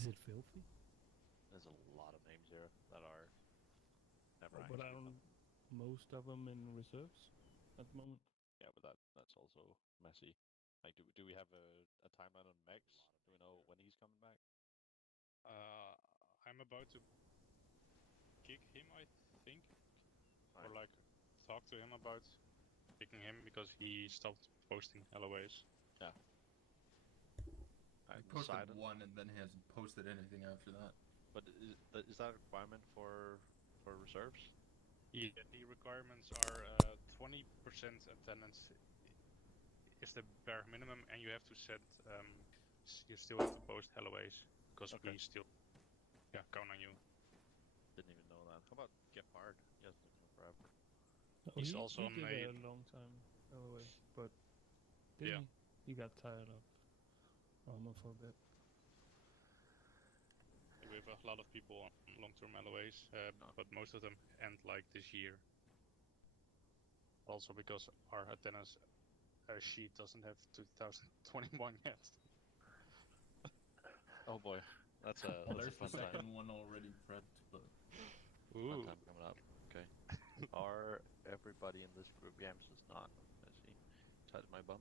Is it filthy? There's a lot of names here that are never Oh, but actually aren't most of them in reserves at the moment? Yeah, but that's also messy. Like, do we have a timeline on Mex? Do we know when he's coming back? I'm about to kick him, I think, or Right. like talk to him about kicking him because he stopped posting LOAs. Yeah. He Right, posted Poseidon. one and then he hasn't posted anything after that. But is that a requirement for reserves? Yeah, the requirements are 20% attendance is the bare minimum, and you have to set you still have to post LOAs because Okay. we still count on you. Didn't even know that. How about Gepard? He hasn't been here forever. Oh, He's also he did made a long time away, but Yeah. he got tired of Arma for a bit. We have a lot of people on long-term LOAs, but most of them end like this year. Also because our attendance sheet doesn't have 2021 yet. Oh boy, that's Well, a there's the fun time. second one already prepped, but Fun time coming up. Okay. Are everybody in this group? Yams is not. Let's see. Touch my bum.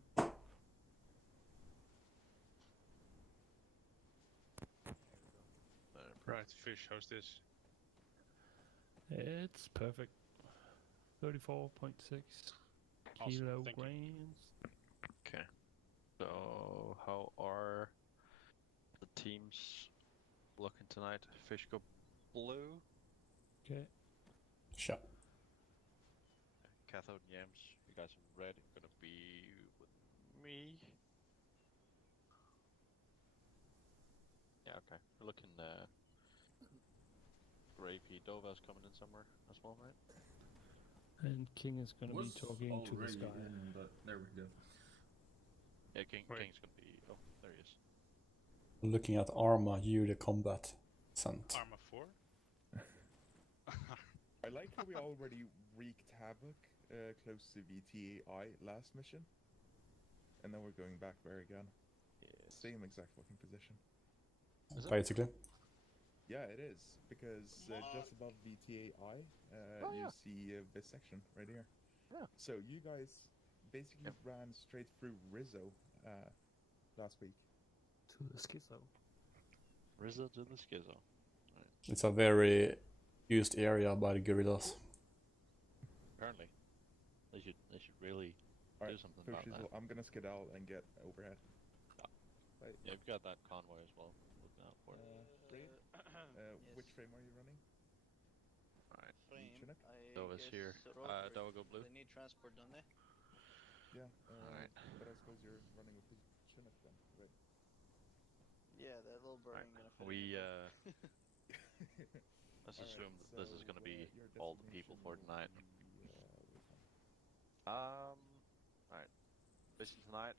Right, Fish, how's this? It's perfect. 34.6 Awesome, thank you. kilograms. Okay. So how are the teams looking tonight? Fish go blue. Okay. Sure. Cathode and Yams, you guys are red. Gonna be with me. Yeah, okay. We're looking gray. P. Dova's coming in somewhere as well, right? And King is going to be was talking to the already sky. in, but there we go. Yeah, Right. King's gonna be. Oh, there he is. Looking at Arma, you the combat sent. Arma 4? I like how we already wreaked havoc close to VTAI last mission. And then we're going back there again. Yes. Same exact fucking position. Is it? Basically. Yeah, it is. Because just above VTAI, you see this section right here. Yeah. So you guys basically ran straight through Rizzo last week. To the schizo. Rizzo to the schizo. Right. It's a very used area by the guerrillas. Apparently, they should really do something about that. I'm gonna skedaddle and get overhead. Right. Yeah, we've got that convoy as well. Looking out for it. Braid? Yes. Which frame are you running? Alright. Frame, I Dova's guess here. rotary. Dova go blue. They need transport, don't they? Yeah. Alright. But I suppose you're running with Chinook then, right? Yeah, that little bird ain't gonna fit in We the boat. let's Alright, assume that this is gonna be your all the people for destination tonight. will be, Alright. Mission tonight.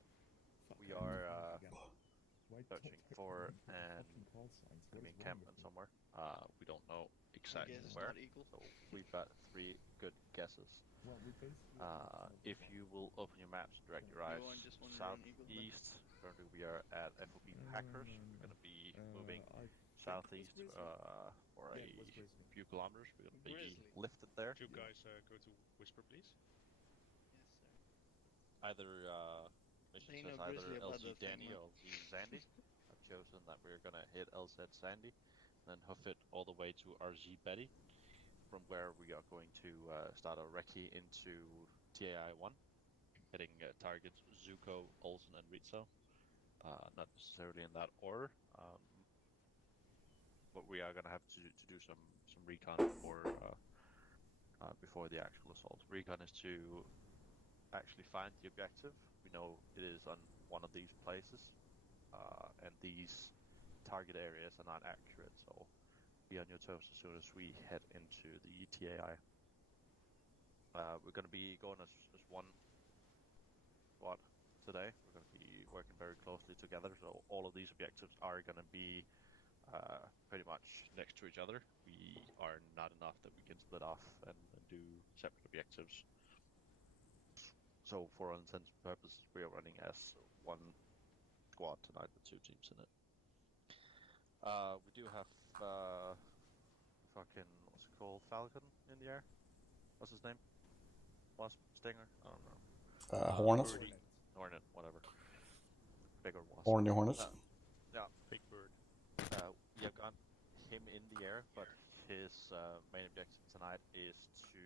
Fuck, We I are forgot again. Why searching don't I for remember an fucking call signs? What is enemy wrong encampment with me? somewhere. We don't know exactly guess it's where. not equal. So we've got 3 good guesses. Well, we basically If you will open your maps, direct your You eyes want just want to run eagle then? southeast. Currently, we are at FOB Packers. We're going to be moving southeast for Yeah, a it was Grizzly. few kilometers. We're going to be Grizzly. lifted there. You guys go to Whisper, please. Yes, sir. Either mission Ain't says no grizzly either about LZ that thing, Danny man. or LZ Zandy. I've chosen that we're going to hit LZ Sandy, then hoof it all the way to RZ Betty, from where we are going to start a recce into TAI 1, hitting targets Zuko, Olsen, and Rizzo. Not necessarily in that order, but we are going to have to do some recon before the actual assault. Recon is to actually find the objective. We know it is on one of these places, and these target areas are not accurate, so be on your toes as soon as we head into the TAI. We're going to be going as one squad today. We're going to be working very closely together, so all of these objectives are going to be pretty much next to each other. We are not enough that we can split off and do separate objectives. So for all intents and purposes, we are running as one squad tonight with 2 teams in it. We do have fucking what's it called? Falcon in the air. What's his name? Wasp? Stinger? I don't know. Hornet? Hornet, whatever. Bigger wasp. Horny Hornet? Yeah. Big bird. We have got him in the air, but his main objective tonight is to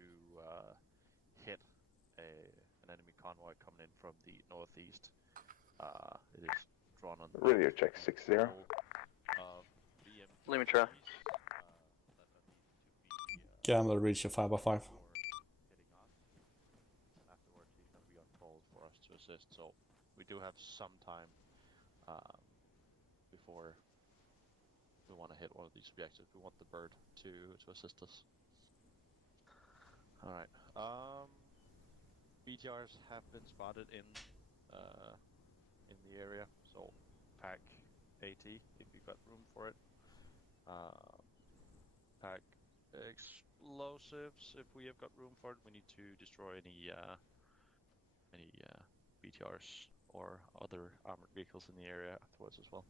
hit an enemy convoy coming in from the northeast. It is drawn on the Radio check 6-0. Let me try. Gambler reach a 5x5. Hitting us, and afterwards he's going to be on call for us to assist. So we do have some time before we want to hit one of these objectives. We want the bird to assist us. All right. BTRs have been spotted in the area, so pack AT if you've got room for it. Pack explosives if we have got room for it. We need to destroy any BTRs or other armored vehicles in the area afterwards as well.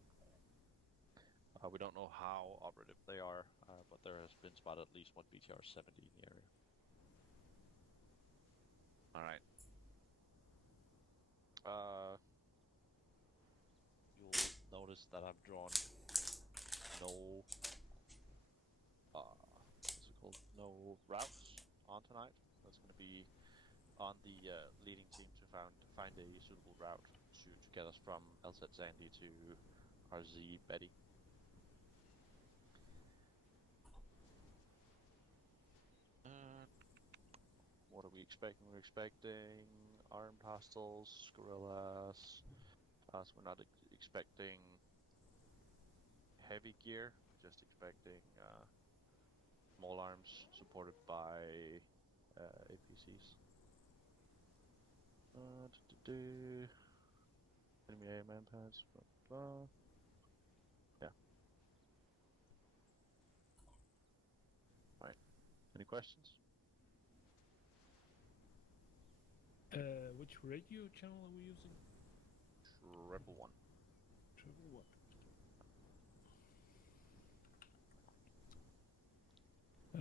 We don't know how operative they are, but there has been spotted at least one BTR 70 in the area. Alright. You'll notice that I've drawn no what's it called? No routes on tonight. That's going to be on the leading team to find a suitable route to get us from LZ Zandy to RZ Betty. What are we expecting? We're expecting armed hostiles, guerrillas. So we're not expecting heavy gear. We're just expecting small arms supported by APCs. Enemy air manpads. Yeah. Right. Any questions? Which radio channel are we using? Triple one. Triple one.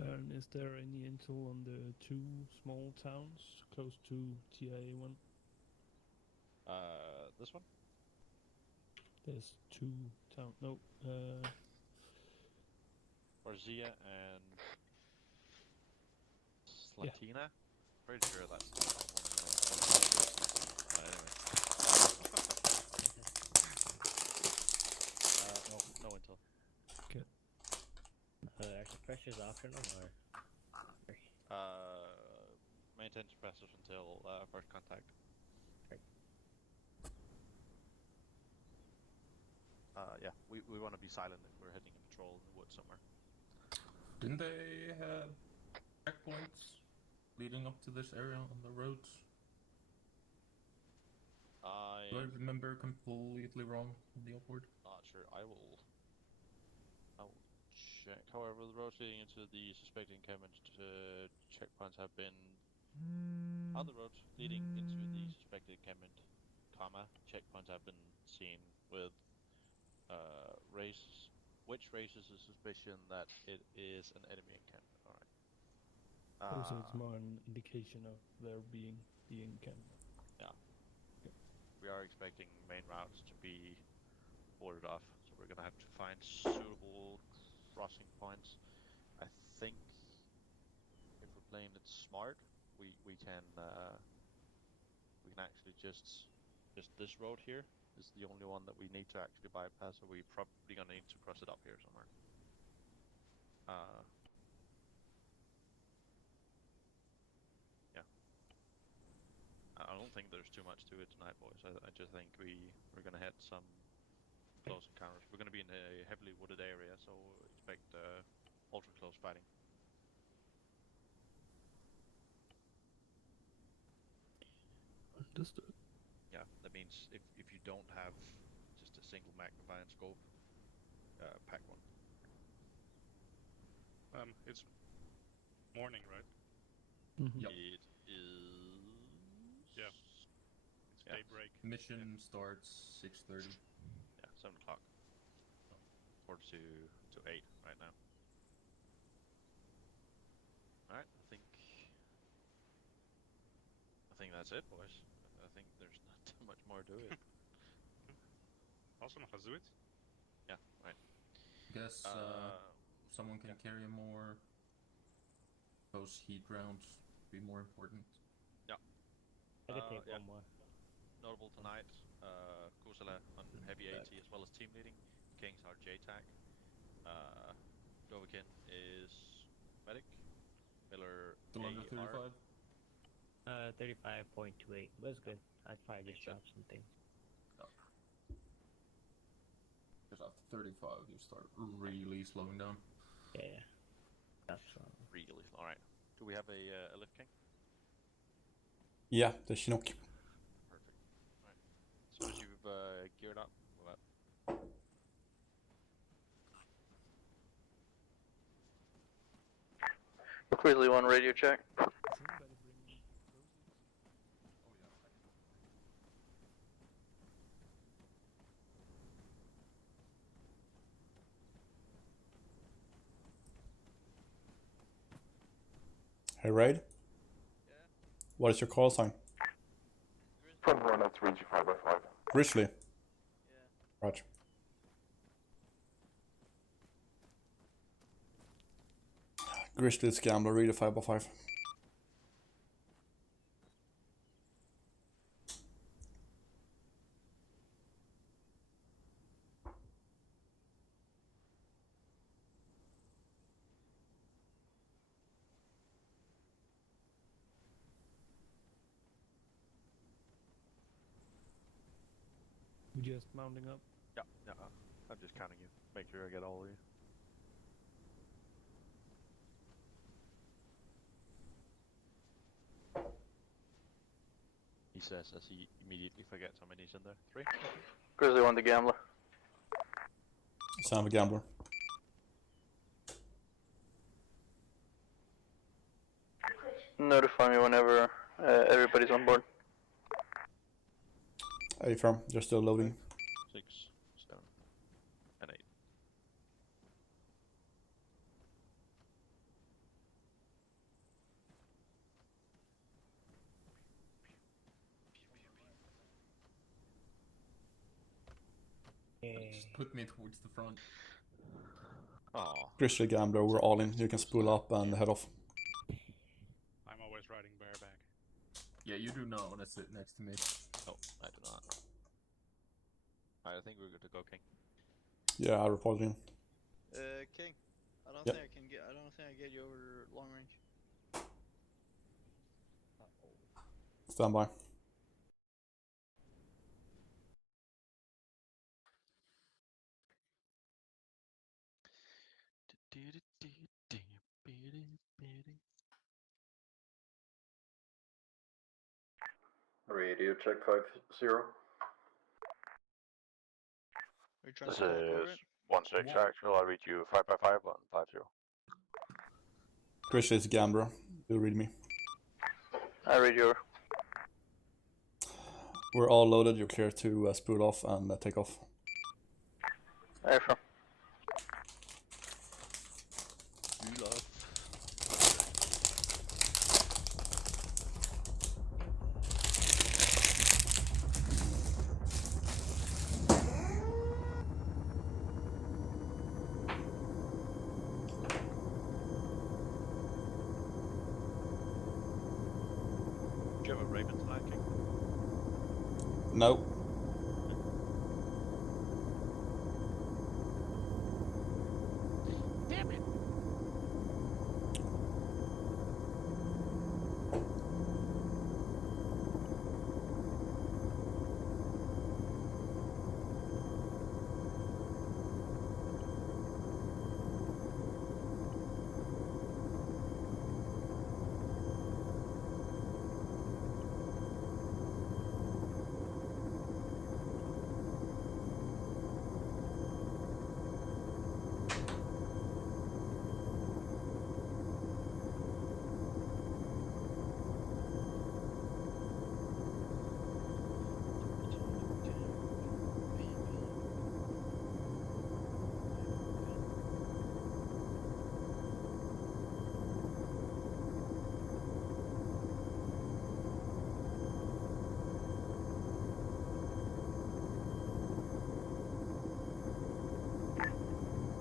And is there any intel on the two small towns close to TIA1? This one? There's two towns. No. Orzia and Yeah. Slatina? Pretty sure that's the one. Anyway. No intel. Okay. Are suppressors optional or? Maintain suppressors until first contact. Yeah, we want to be silent if we're heading a patrol in the woods somewhere. Didn't they have checkpoints leading up to this area on the roads? Do I remember completely wrong on the upward? Not sure. I will check. However, the roads leading into the suspected encampment checkpoints have been on the roads leading into the suspected encampment, checkpoints have been seen with which raises a suspicion that it is an enemy encampment. Alright. So it's more an indication of there being the encampment. Yeah. Okay. We are expecting main routes to be boarded off, so we're gonna have to find suitable crossing points. I think if we're playing it smart, we can actually just this road here is the only one that we need to actually bypass, so we're probably gonna need to cross it up here somewhere. Yeah. I don't think there's too much to it tonight, boys. I just think we're gonna hit some close encounters. We're gonna be in a heavily wooded area, so expect ultra close fighting. Understood. Yeah, that means if you don't have just a single magnifying scope, pack one. It's morning, right? Mm-hmm. Yep. It is. Yeah. It's daybreak. Mission starts 6:30. Yeah, 7 o'clock. 4 to 8 right now. Alright, I think that's it, boys. I think there's not too much more to it. Awesome, let's do it. Yeah, right. Guess someone can carry more. Those heat rounds be more important. Yeah. I could take one more. Notable tonight, Kusala on heavy AT as well as team leading. Kings are JTAC. Dovakin is medic. Miller Still under 35? 35.28. Was good. I'd probably just drop something. Because after 35 you start really slowing down. Yeah. That's Really. Alright. Do we have a lift king? Yeah, the Chinook. Perfect. Alright. As soon as you've geared up, go out. Grizzly 1 radio check. Somebody bring me roses. Hey, Raid? Yeah. What is your call sign? Front runner 3G5x5. Grizzly. Yeah. Roger. Grizzly's Gambler, read a 5x5. We just mounting up. Yeah. I'm just counting you. Make sure I get all of you. He says as he immediately forgets how many's in there. 3? Grizzly 1 the Gambler. Sound of a Gambler. Notify me whenever everybody's on board. Hey, firm, they're still loading. 6, 7, and 8. Just put me towards the front. Aww. Grizzly Gambler, we're all in. You can spool up and head off. I'm always riding bareback. Yeah, you do not want to sit next to me. No, I do not. Alright, I think we're good to go, King. Yeah, I report in. King. I don't Yep. think I don't think I get you over long range. Stand by. Radio check 50. Are you trying This to talk over is it? 16 actual. I'll read you 5x5 on 50. Grizzly's Gambler, you read me. I read your. We're all loaded, you're clear to spool off and take off. Affirm. Do you have a Raven tonight, King? No. Damn it!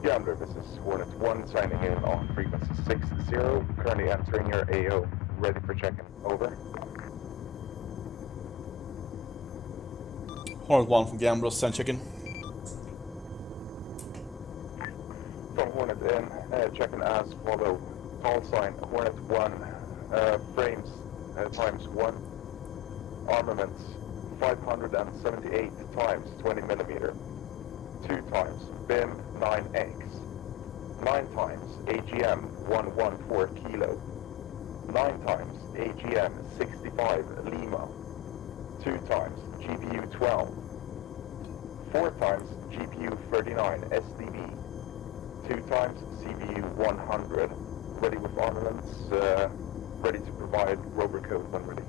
Gambler, this is Hornet 1 signing in on frequency 60, currently entering your AO, ready for check-in, over. Hornet 1 from Gambler, send check-in. From Hornet in, check-in as follow. Call sign Hornet 1, frames times 1, armaments 578 times 20 millimeter, 2 times BIM 9X, 9 times AGM 114 kilo, 9 times AGM 65 Lima, 2 times GPU 12, 4 times GPU 39 SDB, 2 times CBU 100, ready with armaments, ready to provide rover code when ready.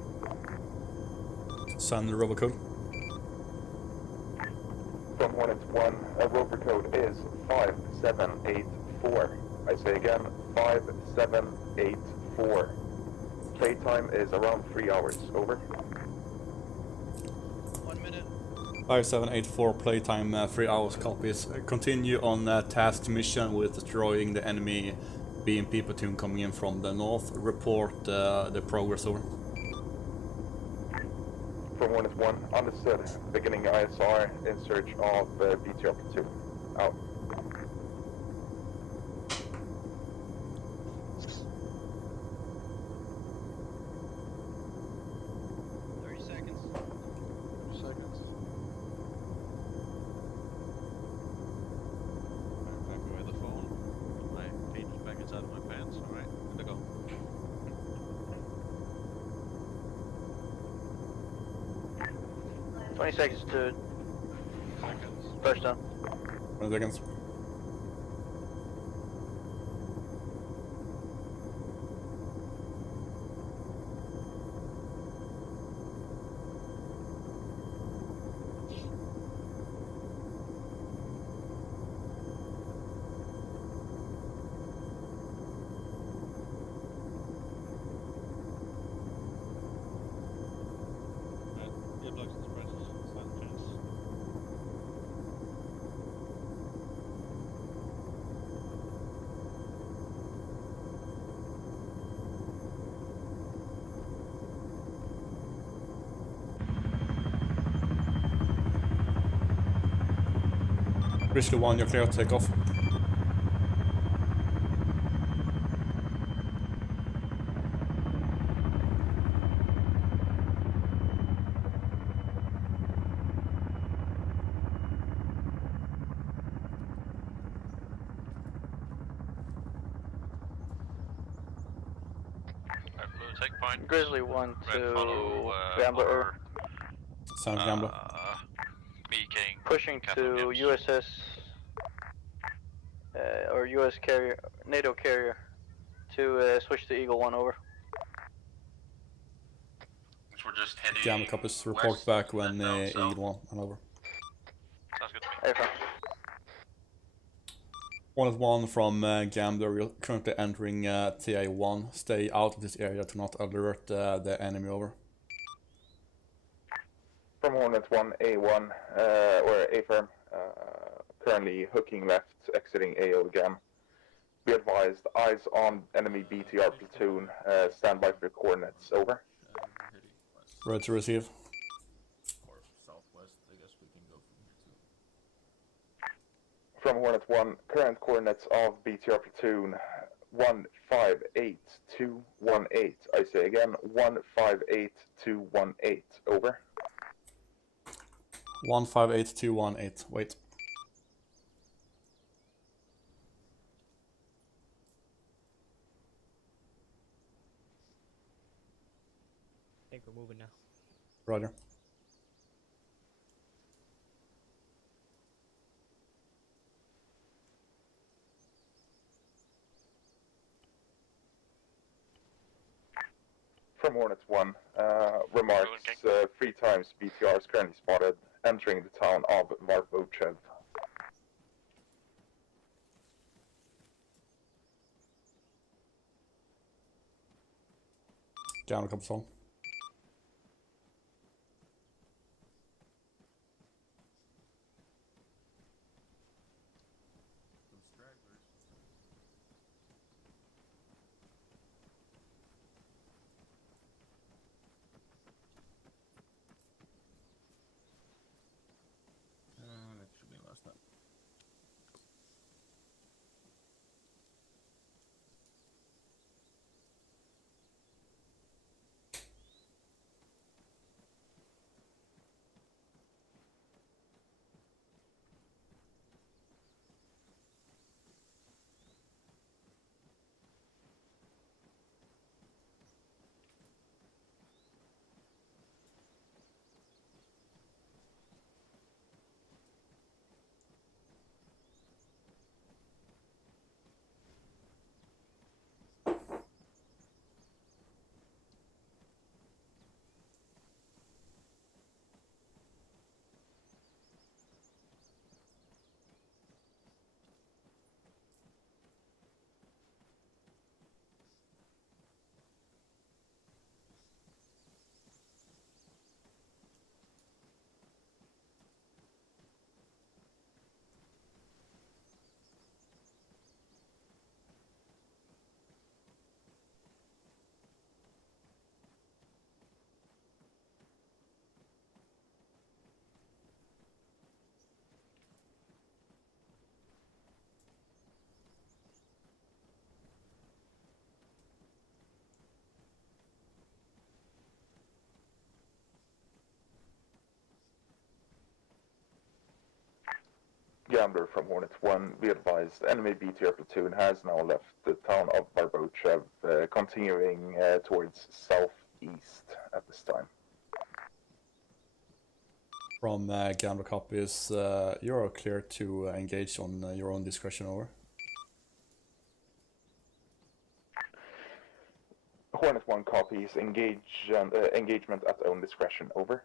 Send the rover code. From Hornet 1, rover code is 5784. I say again, 5784. Playtime is around 3 hours. Over. 1 minute. 5784 playtime, 3 hours copies. Continue on task mission with destroying the enemy BMP platoon coming in from the north. Report the progress, over. From Hornet 1, understood. Beginning ISR in search of BTR platoon. Out. Pack away the phone. My page is back inside of my pants. Alright, good to go. 20 seconds to first down. 20 seconds. Earplugs and suppressors, sound chance. Grizzly 1, you're clear to take off. Checkpoint. Grizzly 1 to follow, Gambler. over, Sound Gambler. me, King. Pushing Captain to Gibbs. USS or US carrier, NATO carrier to switch to Eagle 1, over. So we're just heading Gambler copies. Report west, back when then down Eagle south. 1 and over. Sounds good to me. Affirm. Hornet 1 from Gambler, you're currently entering TA1. Stay out of this area to not alert the enemy, over. From Hornet 1, A1, or A-firm, currently hooking left, exiting AO again. Be advised, eyes on enemy BTR platoon, stand by for coordinates, over. Heading west Ready to receive. or southwest, I guess we can go from here too. From Hornet 1, current coordinates of BTR platoon 158218. I say again, 158218. Over. 158218. Wait. I think we're moving now. Roger. From Hornets 1, remarks, 3 times BTR is currently spotted entering the town of Marbochev. Gambler copies on. Good strike. Gambler from Hornet 1, be advised, enemy BTR platoon has now left the town of Barbochev, continuing towards southeast at this time. From Gambler copies, you're clear to engage on your own discretion, over. Hornet 1 copies, engagement at own discretion, over.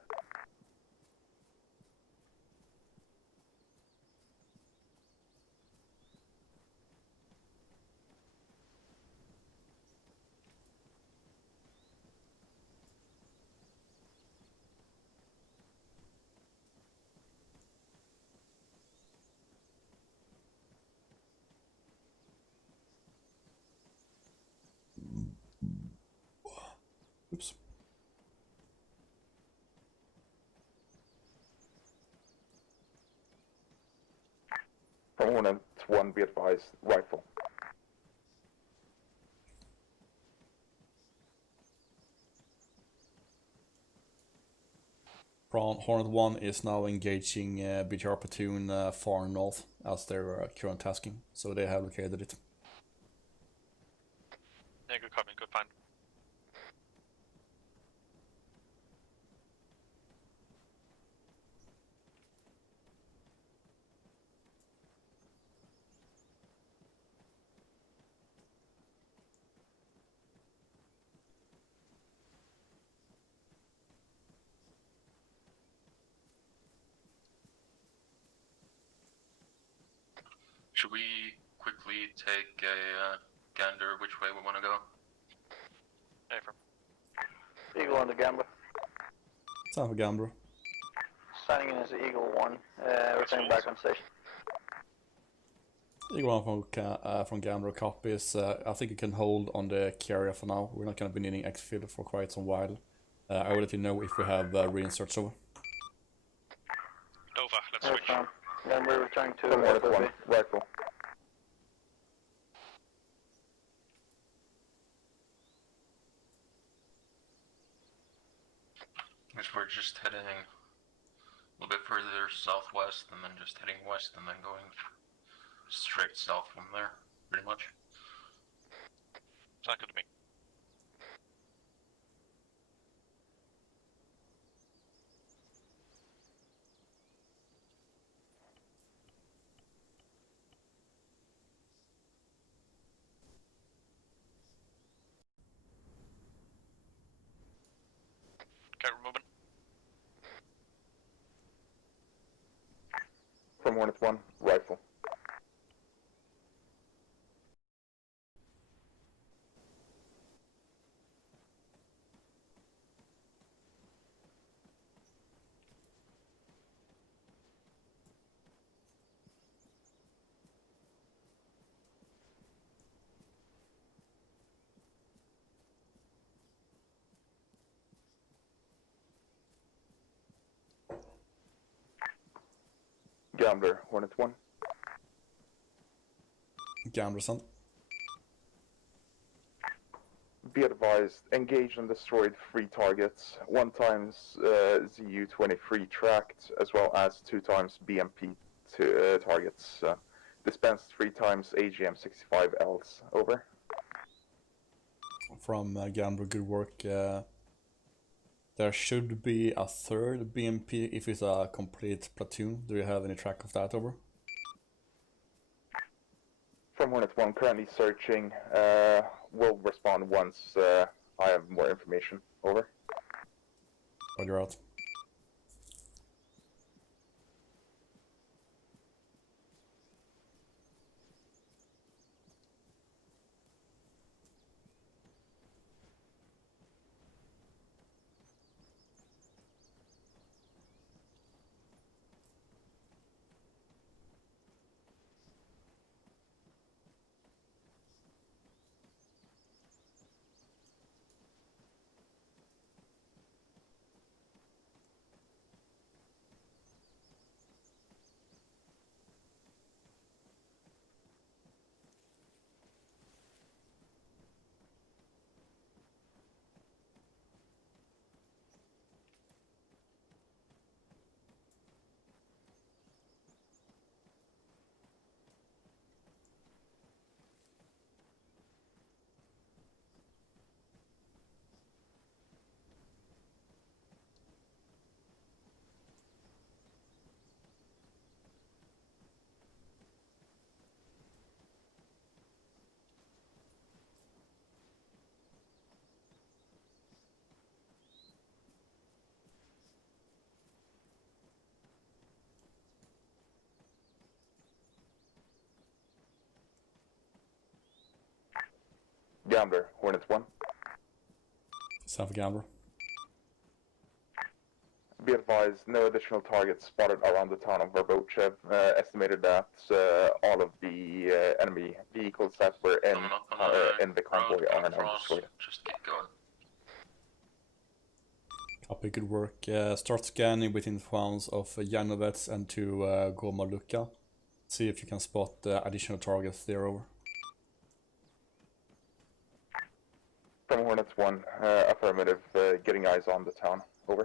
Oops. From Hornet 1, be advised, rifle. Hornet 1 is now engaging BTR platoon far north as their current tasking, so they have located it. Yeah, good copy, good find. Should we quickly take a gander which way we want to go? Affirm. Eagle on the Gambler. Time for Gambler. Signing in as Eagle 1. Returning back on station. Eagle 1 from Gambler copies. I think you can hold on the carrier for now. We're not going to be needing exfil for quite some while. I will let you know if we have reinserts over. Over, let's switch. Then we're returning to Hornet 1, rifle. Guess we're just heading a little bit further southwest and then just heading west and then going straight south from there, pretty much. Sounds good to me. Okay, we're moving. From Hornet 1, rifle. Gambler, Hornet 1. Gambler son. Be advised, engage and destroyed 3 targets, 1 times ZU-23 tracked, as well as 2 times BMP targets. Dispensed 3 times AGM-65Ls, over. From Gambler, good work. There should be a 3rd BMP if it's a complete platoon. Do you have any track of that, over? From Hornet 1, currently searching. Will respond once I have more information, over. Roger out. Gambler, Hornets 1. Stand for Gambler. Be advised, no additional targets spotted around the town of Verbochev. Estimated that all of the enemy vehicles that were in the convoy are now destroyed. Just keep going. Copy, good work. Start scanning within the towns of Janovets and to Gormaluka. See if you can spot additional targets there, over. From Hornets 1, affirmative, getting eyes on the town, over.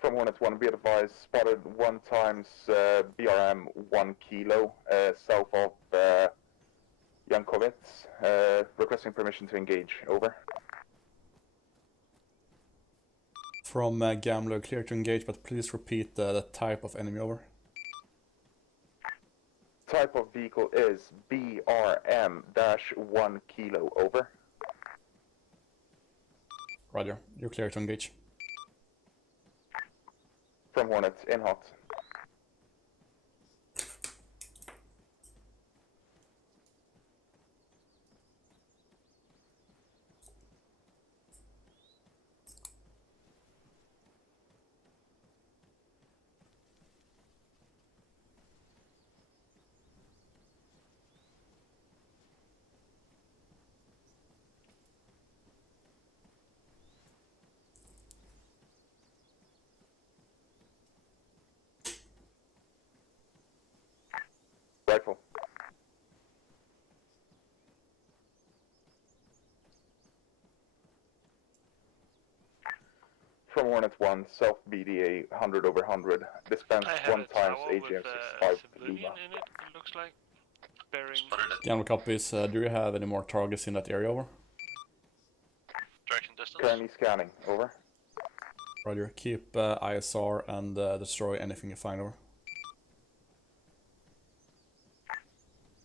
From Hornets 1, be advised, spotted 1 times BRM 1 kilo south of Jankovets. Requesting permission to engage, over. From Gambler, clear to engage, but please repeat the type of enemy, over. Type of vehicle is BRM-1 kilo, over. Roger, you're clear to engage. From Hornets, in hot. Rifle. From Hornets 1, South BDA 100 over 100. Dispense I have 1 a times tower with AGM-65 civilian Lima. in it, it looks like. Bearing Gambler copies. Do you have any more targets in that area, over? direction distance. Currently scanning, over. Roger, keep ISR and destroy anything you find, over.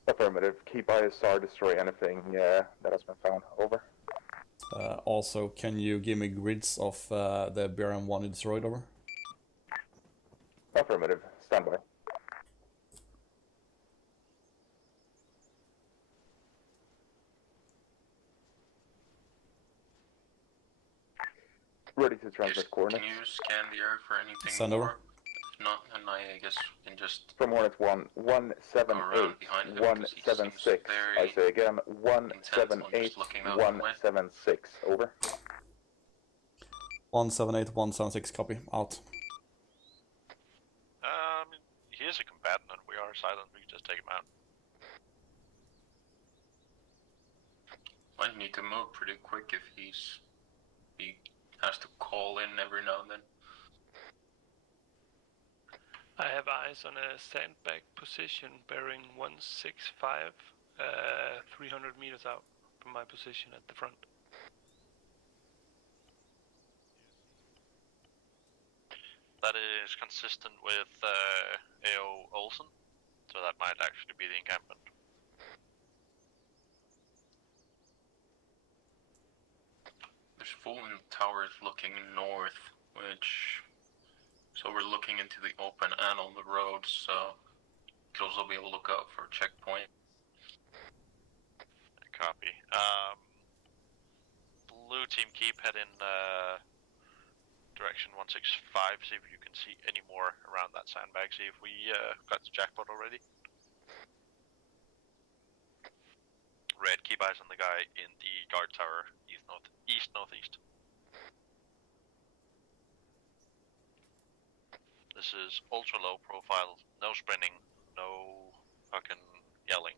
Affirmative. Keep ISR, destroy anything that has been found, over. Also, can you give me grids of the BRM-1 you destroyed, over? Affirmative. Stand by. Ready to transmit coordinates. Can you scan the area for anything Send more? over. If not, then I guess can just From Hornets 1, 178, 176. I say again, 178, 176. Over. 178, 176, copy. Out. He is a combatant and we are silent, we can just take him out. I need to move pretty quick if he has to call in every now and then. I have eyes on a sandbag position bearing 165, 300 meters out from my position at the front. That is consistent with AO Olsen, so that might actually be the encampment. There's fallen towers looking north, so we're looking into the open and on the road, so you could also be able to look out for a checkpoint. Copy. Blue team keep head in direction 165, see if you can see any more around that sandbag, see if we got the jackpot already. Red, keep eyes on the guy in the guard tower, east-northeast. This is ultra low profile, no sprinting, no fucking yelling.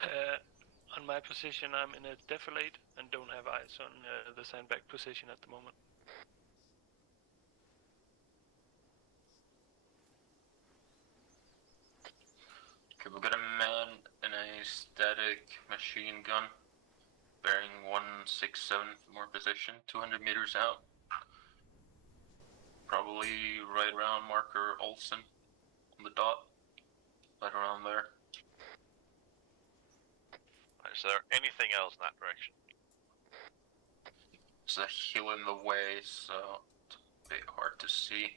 On my position, I'm in a defilade and don't have eyes on the sandbag position at the moment. Okay, we've got a man in a static machine gun, bearing 167 from our position, 200 meters out. Probably right around marker Olsen on the dot, right around there. Is there anything else in that direction? There's a hill in the way, so it's a bit hard to see.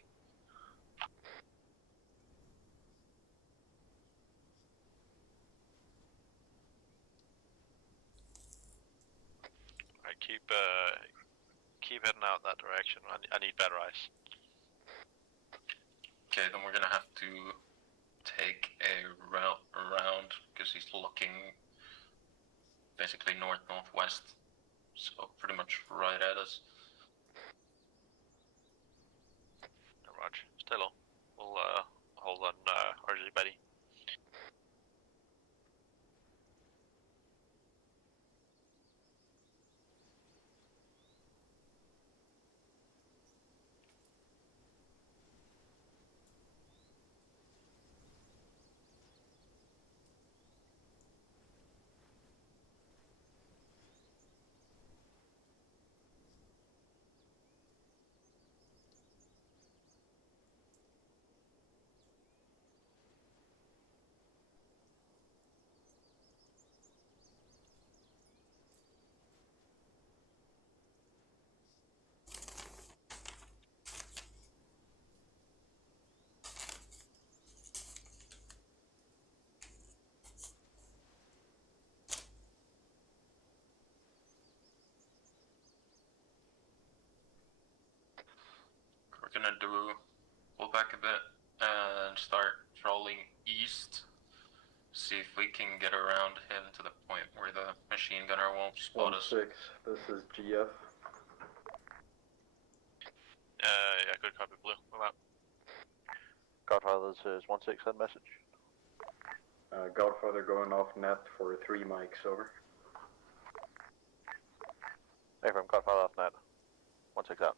I keep heading out that direction. I need better eyes. Okay, then we're gonna have to take a route around because he's looking basically north-northwest, so pretty much right at us. Roger. Stay low. We'll hold on RG Betty. We're gonna pull back a bit and start rolling east. See if we can get around him to the point where the machine gunner won't spot us. 1-6, this is GF. Yeah, good copy, Blue. Move out. Godfather, this is 1-6, send message. Godfather going off net for 3 mics, over. Hey, from Godfather off net. 1-6 out.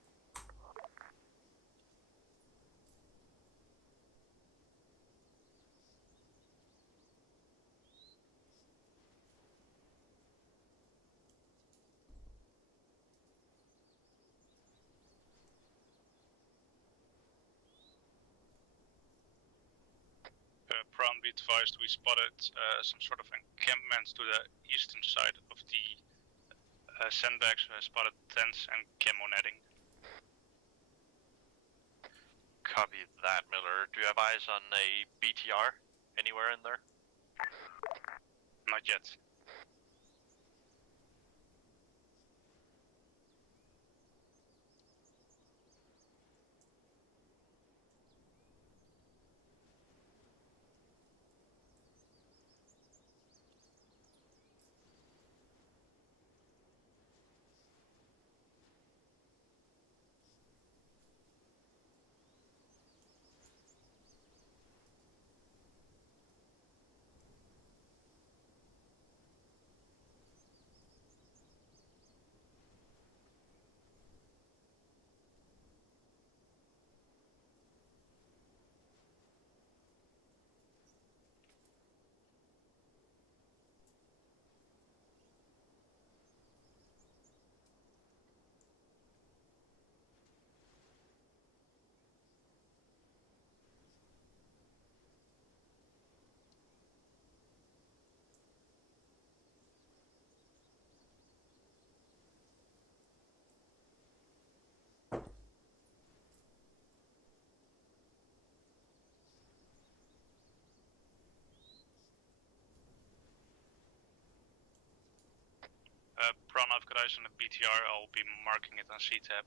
Prawn, be advised, we spotted some sort of encampment to the eastern side of the sandbags. Spotted tents and camo netting. Copy that, Miller. Do you have eyes on a BTR anywhere in there? Not yet. Prawn, I've got eyes on the BTR. I'll be marking it on C-tab.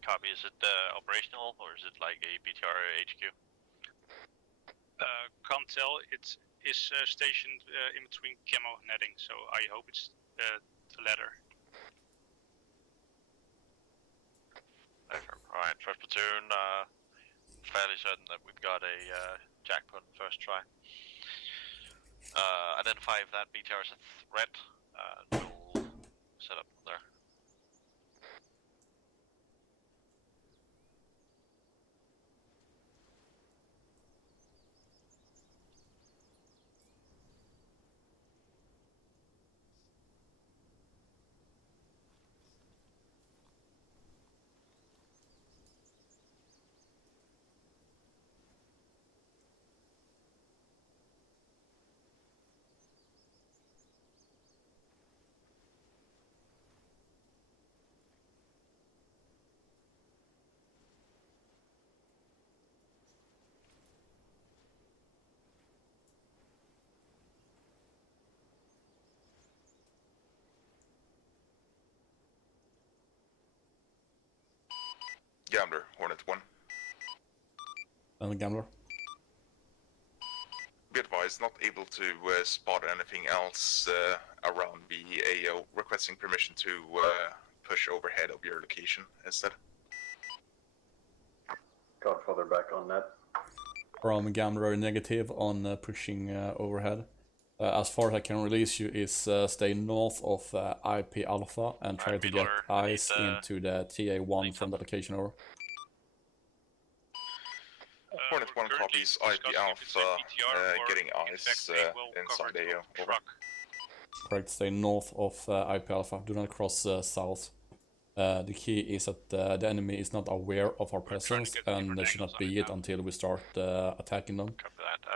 Copy. Is it operational or is it like a BTR HQ? Can't tell. It is stationed in between camo netting, so I hope it's the latter. Alright, first platoon, fairly certain that we've got a jackpot first try. identify if that BTR is a threat, we'll set up there. Gambler, Hornet 1. And Gambler. Be advised, not able to spot anything else around the AO. Requesting permission to push overhead of your location instead. Godfather back on net. From Gambler negative on pushing overhead. As far as I can release you is stay north of IP Alpha and try to get eyes into the TA1 from the location over. Hornet 1 copies IP Alpha, getting eyes inside AO, over. Correct, stay north of IP Alpha, do not cross south. The key is that the enemy is not aware of our presence and they should not be it until we start attacking them.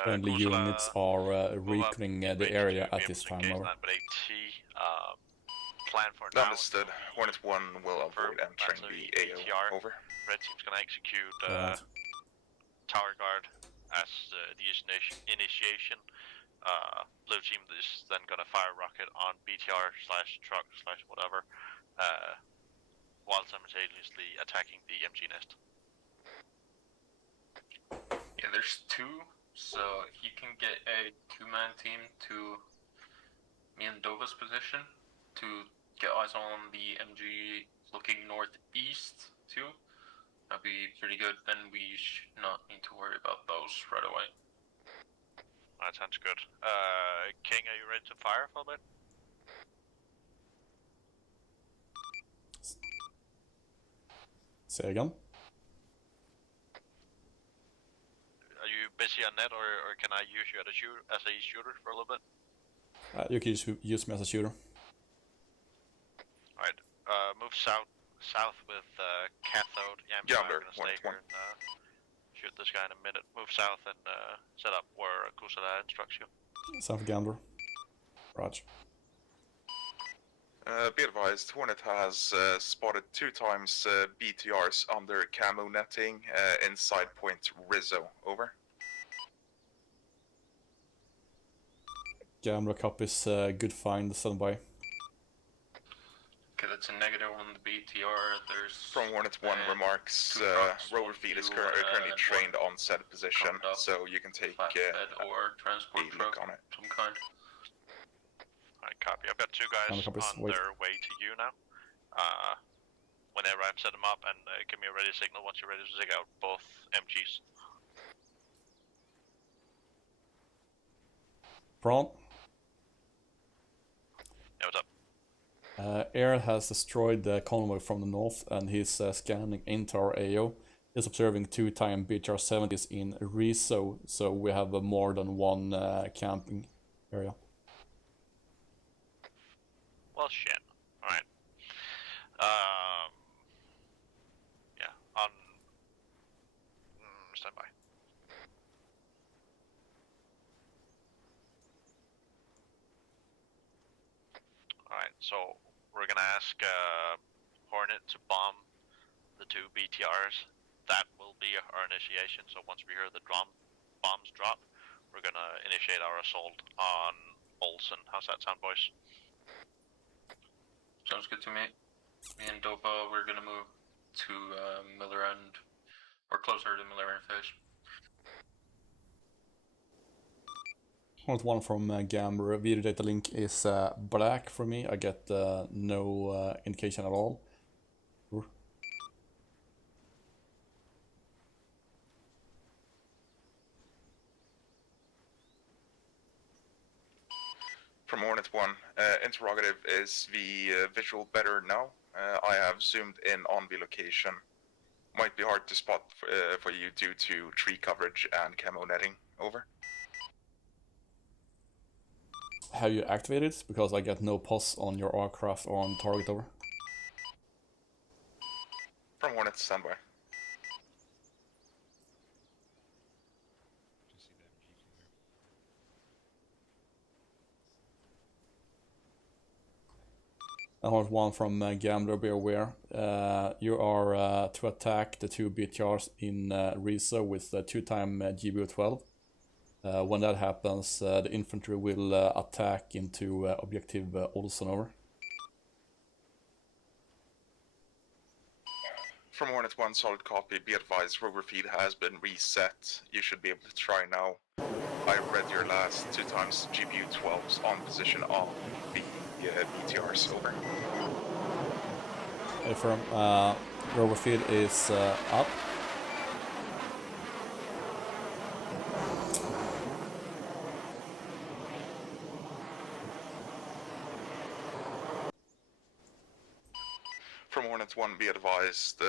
Friendly units are reckoning the area at this time, over. Understood. Hornet 1 will avoid entering the AO, over. Red team's gonna execute Tower Guard as the initiation. Blue team is then gonna fire rocket on BTR / truck / whatever, while simultaneously attacking the MG nest. Yeah, there's two, so if you can get a two-man team to me and Dova's position to get eyes on the MG looking northeast too, that'd be pretty good. Then we should not need to worry about those right away. That sounds good. King, are you ready to fire for a bit? Say again? Are you busy on net, or can I use you as a shooter for a little bit? You can use me as a shooter. Alright, move south with cathode. Yeah, I'm Gambler, gonna stay here and shoot this guy in a minute. Move south and set up where Kusala instructs you. South Gambler. Roger. Be advised, Hornet has spotted 2 times BTRs under camo netting inside point Rizzo, over. Gambler copies, good find, stand by. Okay, that's a negative on the BTR. There's From Hornet 1 remarks, rover feed is currently trained on said position, so you can take or transport a look on it. Some kind. Alright, copy. I've got 2 guys on their way to you now. Whenever I've set them up, and give me a ready signal once you're ready to take out both MGs. Prawn. Yeah, what's up? Air has destroyed the convoy from the north and he's scanning into our AO. He's observing 2-time BTR-70s in Rizzo, so we have more than one camping area. Well, shit. Alright. Yeah, on... stand by. Alright, so we're gonna ask Hornet to bomb the 2 BTRs. That will be our initiation, so once we hear the bombs drop, we're gonna initiate our assault on Olsen. How's that sound, boys? Sounds good to me. Me and Dopa, we're gonna move to Miller End, or closer to Miller End Fish. Hornet 1 from Gambler. Video data link is black for me. I get no indication at all. From Hornet 1, interrogative, is the visual better now? I have zoomed in on the location. Might be hard to spot for you due to tree coverage and camo netting. Over. Have you activated it? Because I get no pulse on your aircraft or on target. Over. From Hornet, standby. Hornet 1 from Gambler, be aware. You are to attack the 2 BTRs in Risa with 2x GBO-12. When that happens, the infantry will attack into objective Olsen. Over. From Hornet 1, solid copy. Be advised, rover feed has been reset. You should be able to try now. I read your last 2x GBU-12s on position of the BTRs. Over. Affirm. Rover feed is up. From Hornet 1, be advised,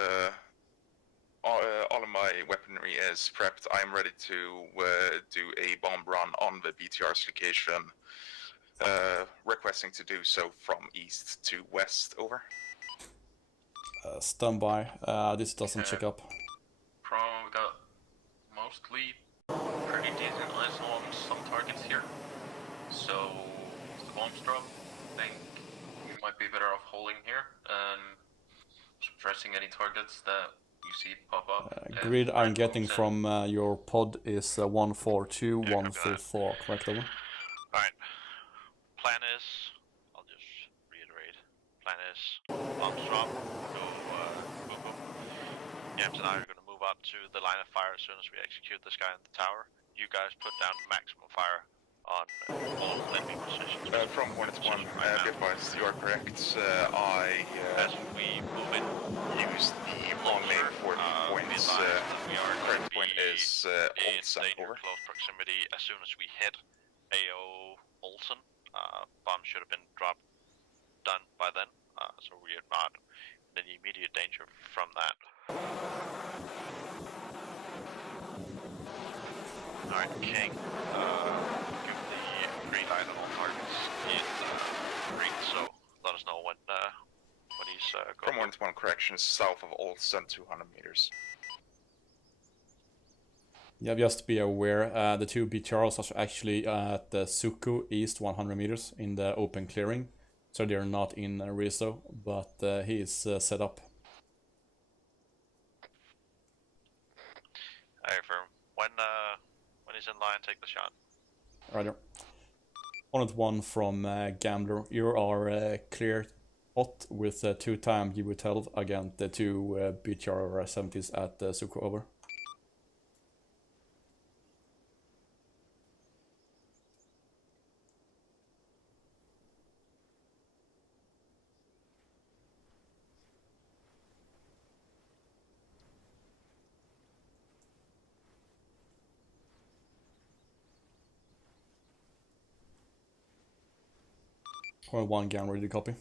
all of my weaponry is prepped. I'm ready to do a bomb run on the BTR's location. Requesting to do so from east to west. Over. Stand by. This doesn't check up. We got mostly pretty decent eyes on some targets here. So, if the bombs drop, I think we might be better off holding here and suppressing any targets that you see pop up. Grid I'm getting from your pod is 142, 144, correct? Over. Alright. Plan is, I'll just reiterate. Plan is, bombs drop, go boom boom. Yams and I are going to move up to the line of fire as soon as we execute this guy in the tower. You guys put down maximum fire on all enemy positions. From Hornet 1, be advised, you are correct. As we move in, used the wrong name for the points. Current point is Olsen. Over. Close proximity as soon as we hit AO Olsen. Bomb should have been done by then, so we are not in any immediate danger from that. Alright, King, give the green light on all targets in ring, so let us know when he's going. From Hornet 1, correction, south of Olsen, 200 meters. Yeah, just be aware, the 2 BTRs are actually at the Suku east 100 meters in the open clearing. So they're not in Riso, but he is set up. I affirm. When he's in line, take the shot. Roger. Hornet 1 from Gambler, you are clear hot with 2x GBU-12 against the 2 BTR-70s at Suku. Over. Hornet 1, Gambler, did you copy?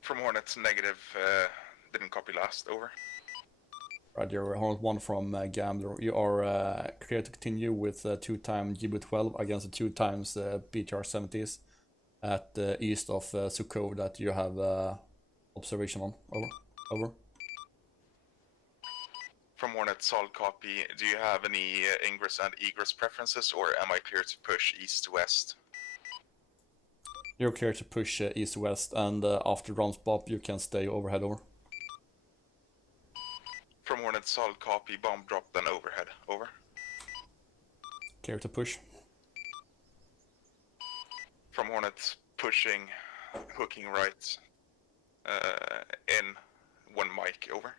From Hornet, negative, didn't copy last. Over. Right, you're Hornet 1 from Gambler. You are clear to continue with 2x GBU-12 against the 2x BTR-70s at the east of Suko that you have observation on. Over. Over. From Hornet, solid copy. Do you have any ingress and egress preferences, or am I clear to push east to west? You're clear to push east-west, and after round spot you can stay overhead. Over. From Hornet, solid copy. Bomb drop, then overhead. Over. Clear to push. From Hornet, pushing, hooking right, in 1 mic. Over.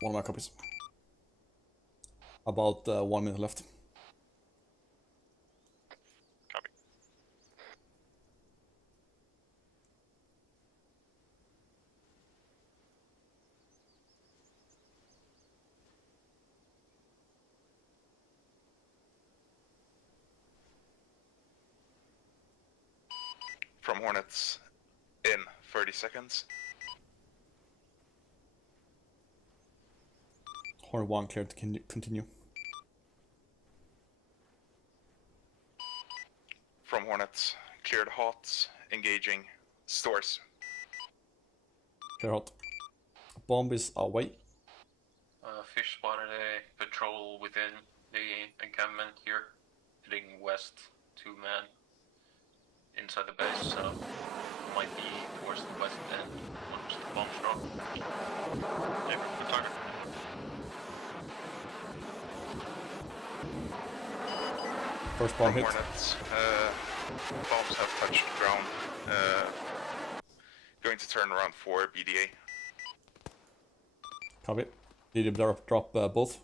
One of my copies. About 1 minute left. From Hornets, in 30 seconds. Hornet 1 cleared to continue. From Hornets, cleared hot, engaging stores. Clear hot. Bomb is away. Fish spotted a patrol within the encampment here, heading west, 2-man inside the base, so might be towards the west end once the bombs drop. Yeah, good target. First bomb From hit. Hornets, bombs have touched ground. Going to turn around for BDA. Copy. Did you drop both?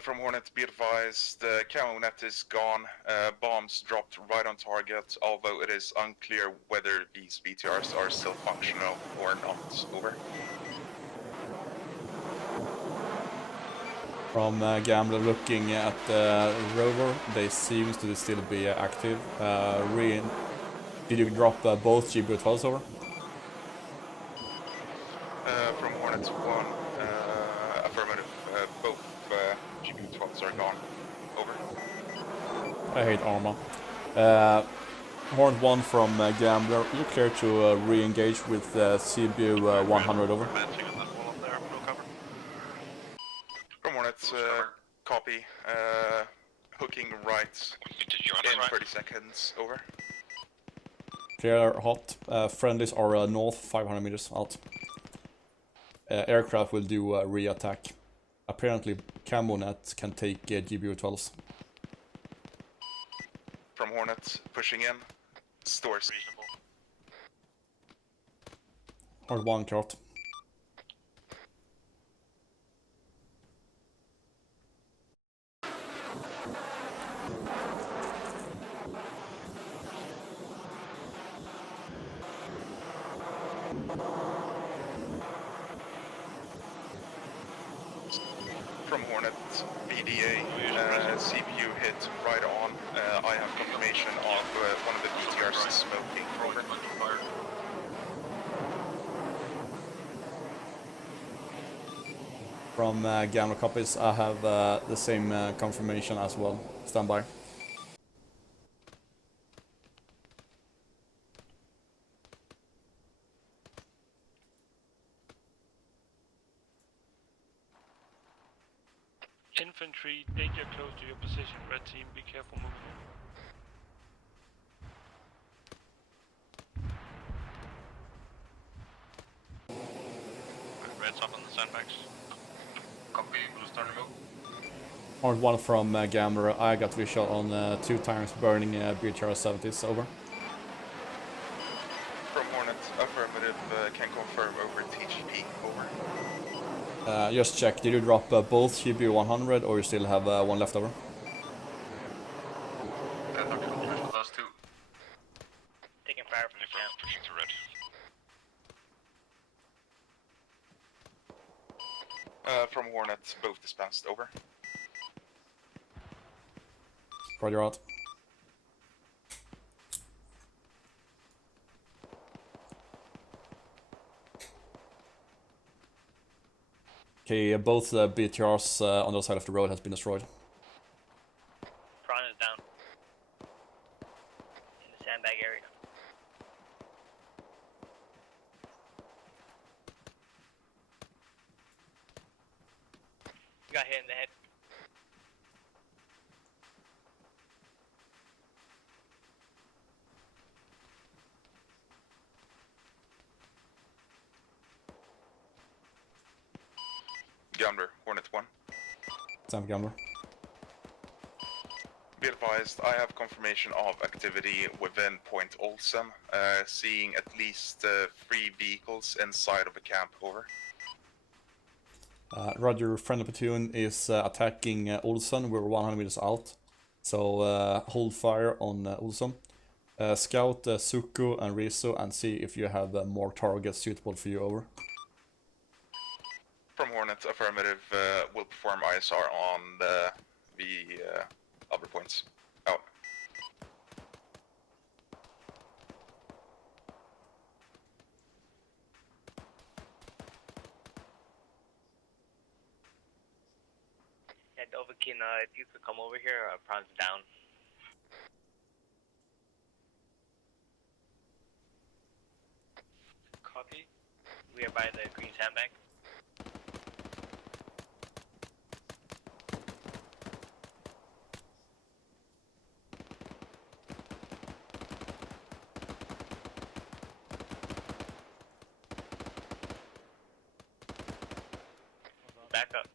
From Hornet, be advised, the camo net is gone. Bombs dropped right on target, although it is unclear whether these BTRs are still functional or not. Over. From Gambler looking at the rover, they seem to still be active. Did you drop both GBO-12s over? From Hornet 1, affirmative, both GBO-12s are gone. Over. I hate Arma. Hornet 1 from Gambler, you clear to re-engage with CBU-100 over? From Hornet, copy. Hooking right in 30 seconds. Over. Clear hot. Friendlies are north 500 meters out. Aircraft will do re-attack. Apparently camo net can take GBO-12s. From Hornet, pushing in. Stores. Reasonable. Hornet 1 clear hot. From Hornet, BDA, CPU hit right on. I have confirmation of one of the BTRs smoking. Over. From Gambler copies, I have the same confirmation as well. Stand by. Infantry, danger close to your position. Red team, be careful moving. Red's up on the sandbags. Copy, blue starting to move. Hornet 1 from Gambler, I got visual on 2 times burning BTR 70s, over. From Hornet, affirmative, can confirm over TGP. Over. Just check, did you drop both GBU-100 or you still have one left over? Those two. Taking fire from the camp. Pushing to red. From Hornet, both dispensed. Over. Roger out. Okay, both BTRs on the other side of the road has been destroyed. Prawn is down. In the sandbag area. Got hit in the head. Gambler, Hornet 1. Sam Gambler. Be advised, I have confirmation of activity within Point Olsen, seeing at least 3 vehicles inside of the camp. Over. Roger, friendly platoon is attacking Olsen. We're 100 meters out. So hold fire on Olson. Scout Suku and Riso and see if you have more targets suitable for you, over. From Hornet, affirmative, will perform ISR on the other points. Out. Yeah, Dovahkiin, if you could come over here, Prawn's down. Copy. We are by the green sandbag. Back up.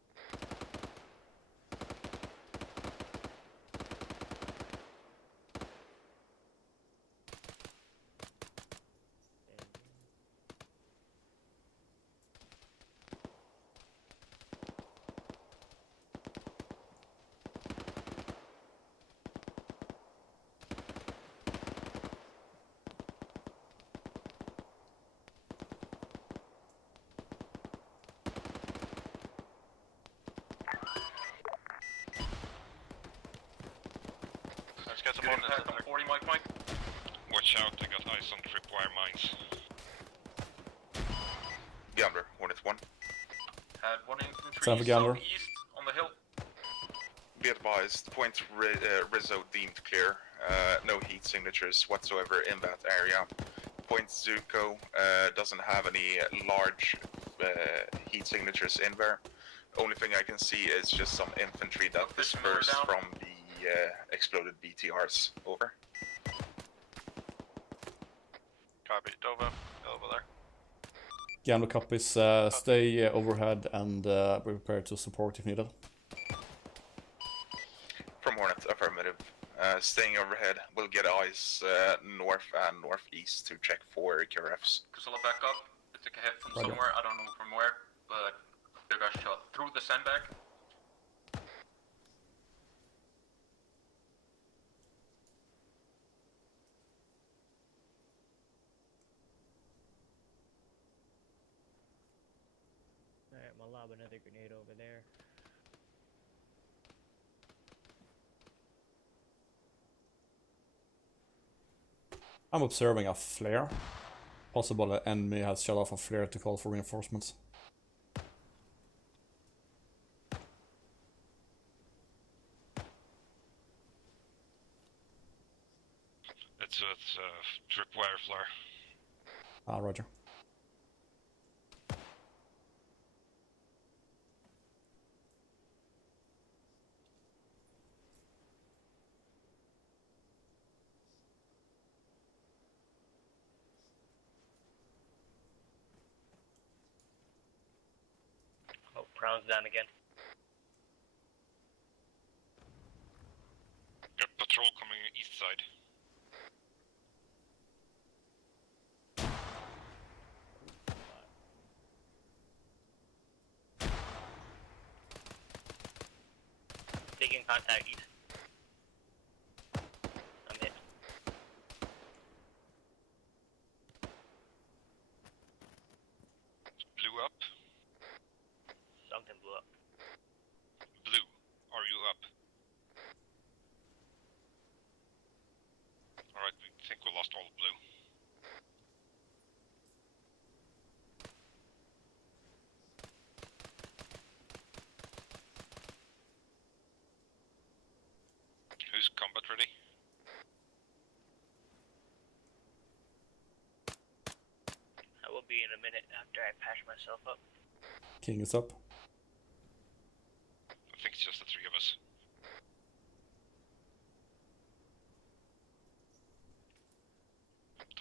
Let's get some Good on impact on 40, Mike. Watch out, I got eyes on tripwire mines. Gambler, Hornet 1. Had one infantry Time for Gambler. southeast on the hill. Be advised, point Rizzo deemed clear. No heat signatures whatsoever in that area. Point Zuko doesn't have any large heat signatures in there. Only thing I can see is just some infantry that dispersed from the exploded BTRs. Over. Copy, Dova, over there. Gambler copies. Stay overhead and be prepared to support if needed. From Hornet, affirmative. Staying overhead, we'll get eyes north and northeast to check for QRFs. Casilla, back up. They took a hit from Roger. somewhere. I don't know from where, but they got shot through the sandbag. Alright, I'm gonna lob another grenade over there. I'm observing a flare. Possible the enemy has shut off a flare to call for reinforcements. It's a tripwire flare. Ah, roger. Oh, Prawn's down again. Got patrol coming east side. Taking contact east. I'm hit. Blew up. Something blew up. Blue, are you up? Alright, we think we lost all blue. Who's combat ready? I will be in a minute after I patch myself up. King is up. I think it's just the three of us.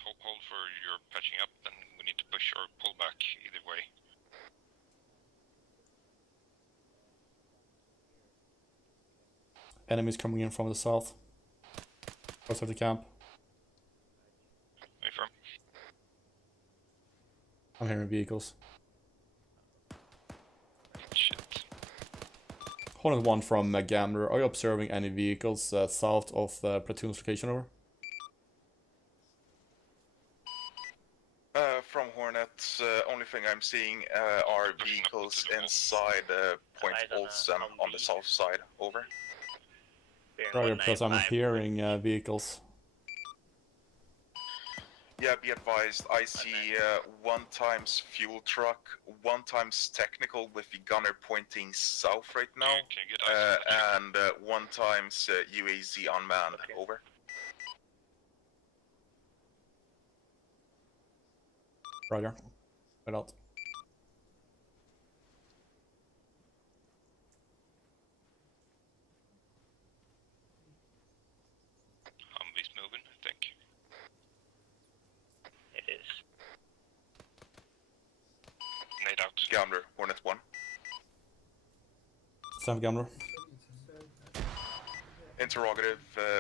Hold for your patching up, then we need to push or pull back either way. Enemies coming in from the south. Outside the camp. Affirm. I'm hearing vehicles. Shit. Hornet 1 from Gambler, are you observing any vehicles south of Platoon's location over? From Hornet, only thing I'm seeing are vehicles inside Point Olsen on the south side. Over. Roger, because I'm hearing vehicles. Yeah, be advised, I see 1 times fuel truck, 1 times technical with the gunner pointing south right now, and 1 times UAZ unmanned. Over. Roger. Right out. Humvee's moving, I think. It is. Nade out. Gambler, Hornet 1. Sam Gambler. Interrogative,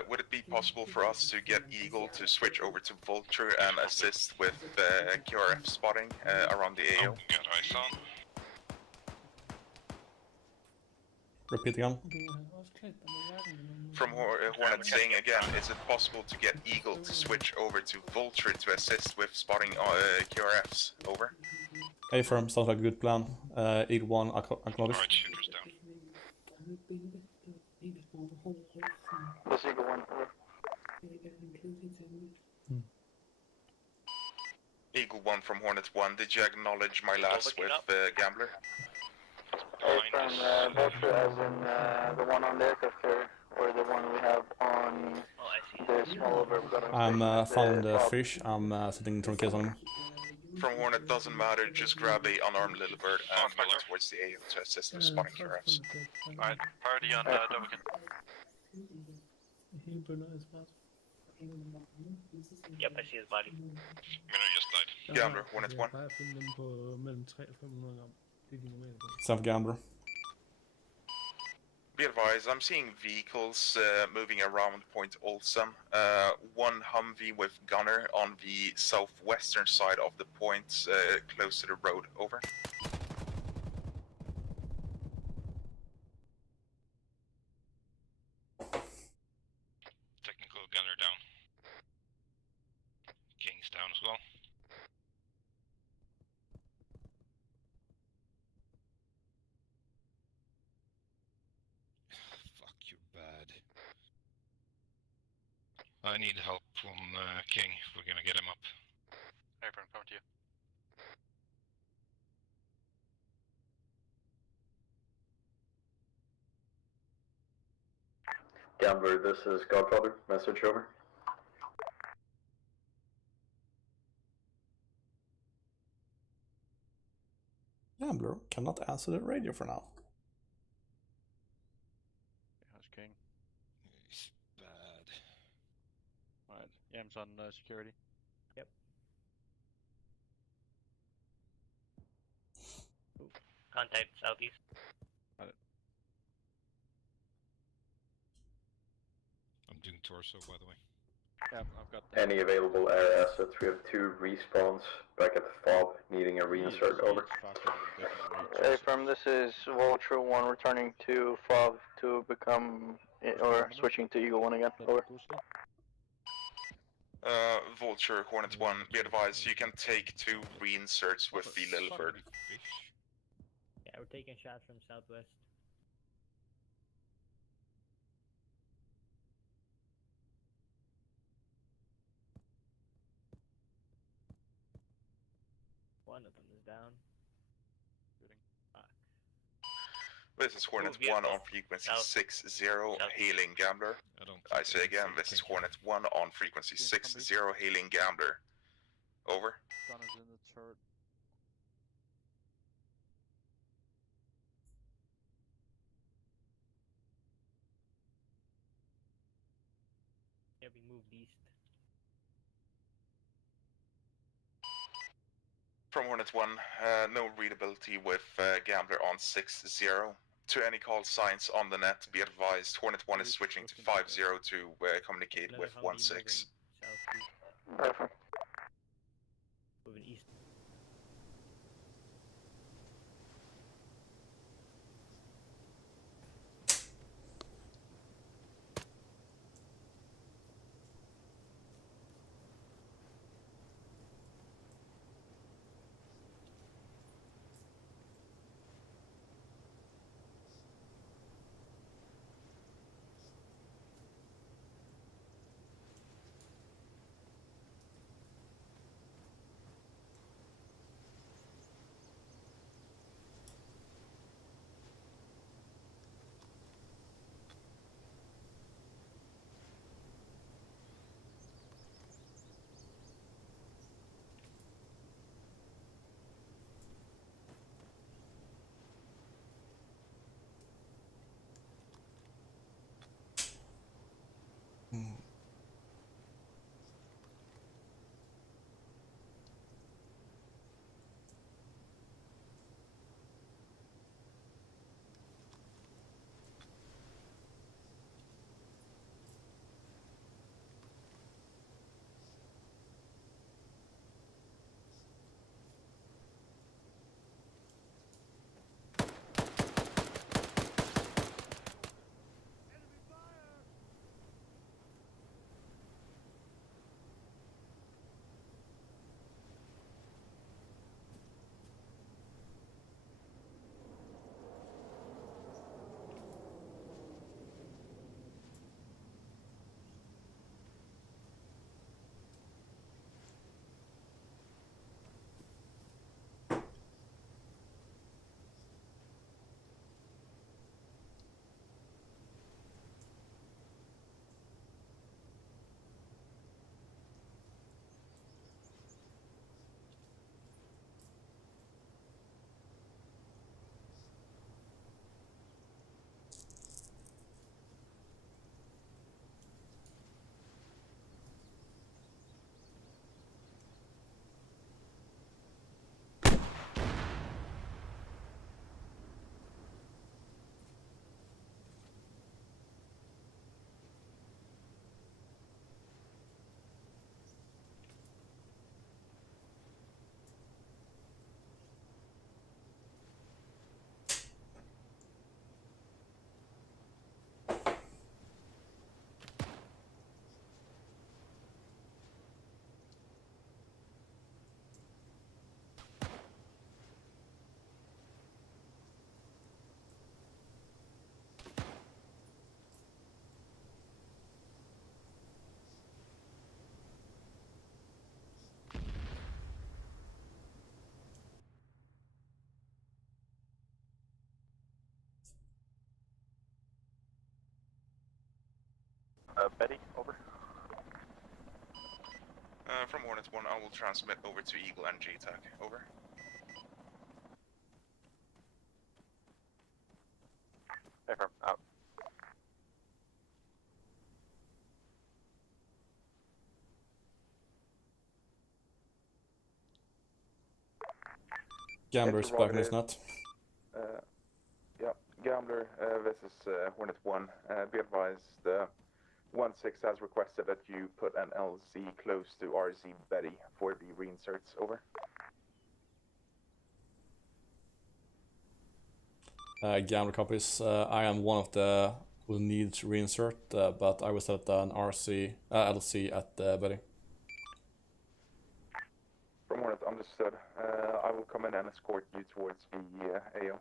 would it be possible for us to get Eagle to switch over to Vulture and assist with QRF spotting around the AO? Got eyes on. Repeat again. From Hornet saying again, is it possible to get Eagle to switch over to Vulture to assist with spotting QRFs? Over. A-firm, sounds like a good plan. Eagle 1, acknowledge. Alright, shooters down. This Eagle 1. Eagle 1 from Hornet 1, did you acknowledge my last with Gambler? A-firm, Vulture as in the one on the aircraft carrier, or the one we have on the small over. I'm found fish. I'm sitting in trunk case on him. From Hornet, doesn't matter, just grab a unarmed little bird and go towards the AO to assist with spotting QRFs. Alright, party on Dovican. Yep, I see his body. Miller just died. Gambler, Hornet 1. Sam Gambler. Be advised, I'm seeing vehicles moving around Point Olsen. 1 Humvee with gunner on the southwestern side of the point, close to the road. Over. Technical gunner down. King's down as well. Fuck, you're bad. I need help from King if we're gonna get him up. Airborne, coming to you. Gambler, this is Godfather. Message over. Gambler cannot answer the radio for now. How's King? He's bad. Alright, Yam's on security. Yep. Contact southeast. Got it. I'm doing torso, by the way. Yeah, I've got that. Any available air assets? We have 2 respawns back at the FOB needing a reinsert. Over. A-firm, this is Vulture 1 returning to FOB to become, or switching to Eagle 1 again. Over. Vulture, Hornet 1, be advised, you can take 2 reinserts with the little bird. Yeah, we're taking shots from southwest. One of them is down. This is Hornet 1 on frequency 60, hailing Gambler. I say again, this is Hornet 1 on frequency 60, hailing Gambler. Over. Gunner's in the turret. Yeah, we moved east. From Hornet 1, no readability with Gambler on 60. To any call signs on the net, be advised, Hornet 1 is switching to 50 to communicate with 16. Perfect. Moving east. Betty, over. From Hornet 1, I will transmit over to Eagle and JTAC. Over. Affirm, out. Gambler's back in his net. Yeah, Gambler, this is Hornet 1. Be advised, 1-6 has requested that you put an LZ close to RZ Betty for the reinserts. Over. Gambler copies. I am one of the who needs reinsert, but I will set an LC at Betty. From Hornet, understood. I will come in and escort you towards the AO.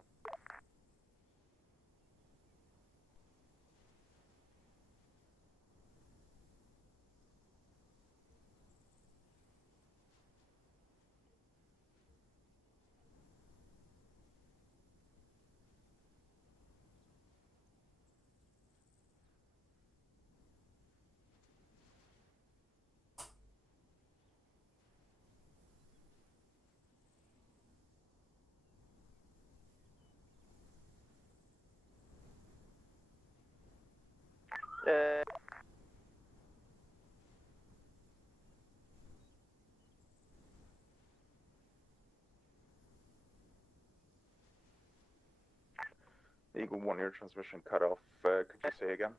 Eagle 1, your transmission cut off. Could you say again?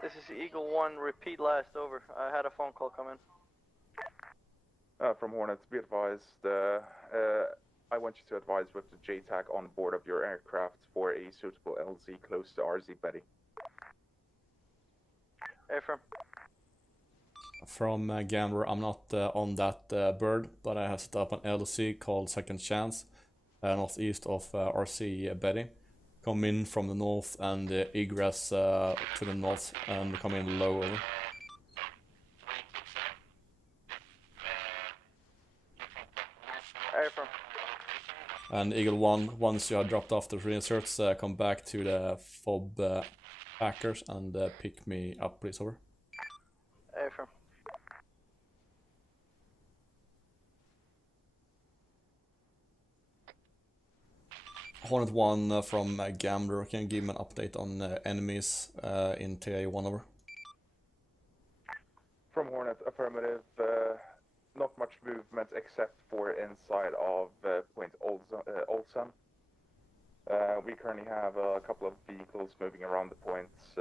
This is Eagle 1, repeat last, over. I had a phone call come in. From Hornet, be advised, I want you to advise with the JTAC on board of your aircraft for a suitable LZ close to RZ Betty. Affirm. From Gambler, I'm not on that bird, but I have set up an LC called Second Chance, northeast of RC Betty. Come in from the north and egress to the north and come in low. Over. Affirm. And Eagle 1, once you have dropped off the reinserts, come back to the FOB packers and pick me up, please. Over. Affirm. Hornet 1 from Gambler, can you give me an update on enemies in TA1? Over. From Hornet, affirmative. Not much movement except for inside of Point Olsen. We currently have a couple of vehicles moving around the points,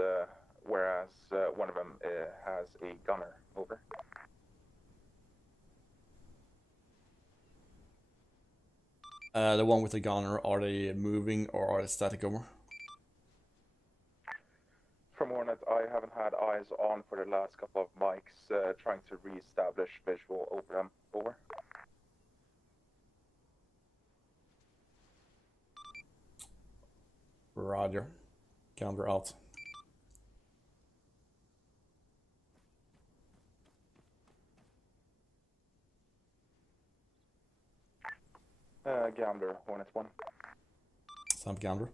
whereas one of them has a gunner. Over. The one with the gunner, are they moving or are they static over? From Hornet, I haven't had eyes on for the last couple of mics, trying to re-establish visual over them. Over. Roger. Gambler out. Gambler, Hornet 1. Sam Gambler.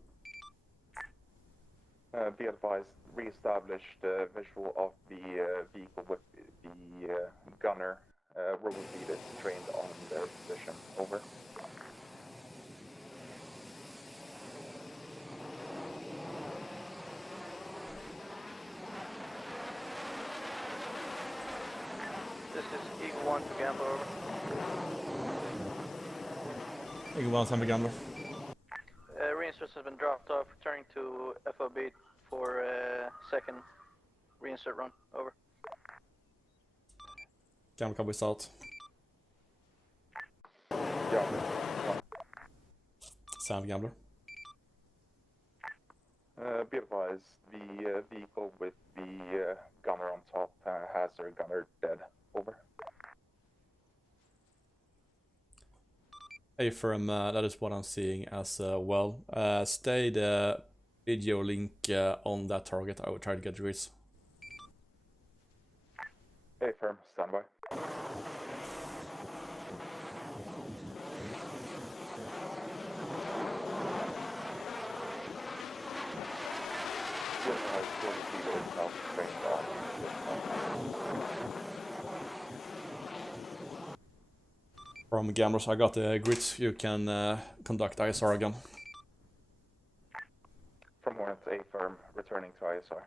Be advised, re-established visual of the vehicle with the gunner. Rover feed is trained on their position. Over. This is Eagle 1 to Gambler, over. Eagle 1, Sam Gambler. Reinsert has been dropped off, returning to FOB for second reinsert run, over. Gambler Cowboys out. Gambler. Sam Gambler. Be advised, the vehicle with the gunner on top has their gunner dead. Over. A firm, that is what I'm seeing as well. Stay the video link on that target. I will try to get Reese. A firm, standby. From Gamblers, I got the grids. You can conduct ISR again. From Hornet, A firm, returning to ISR.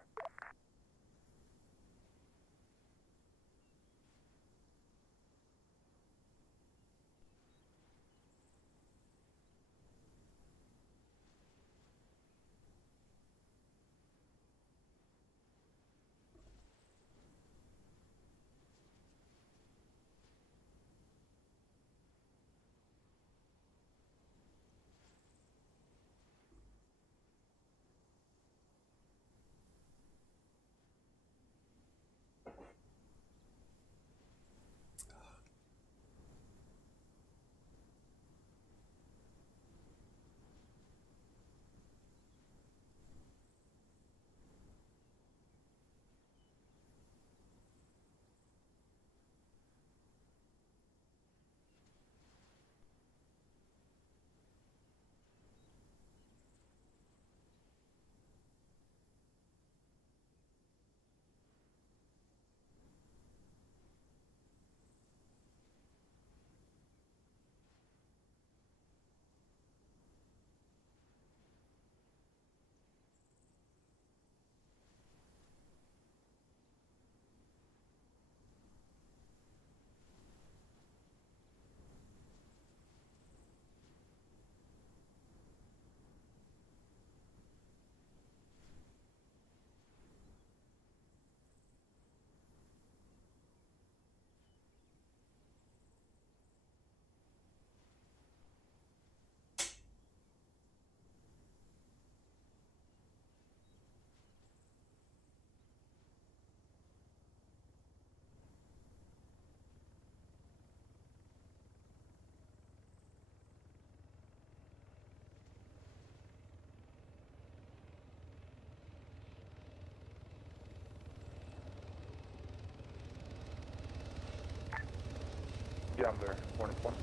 Gambler, Hornet 1.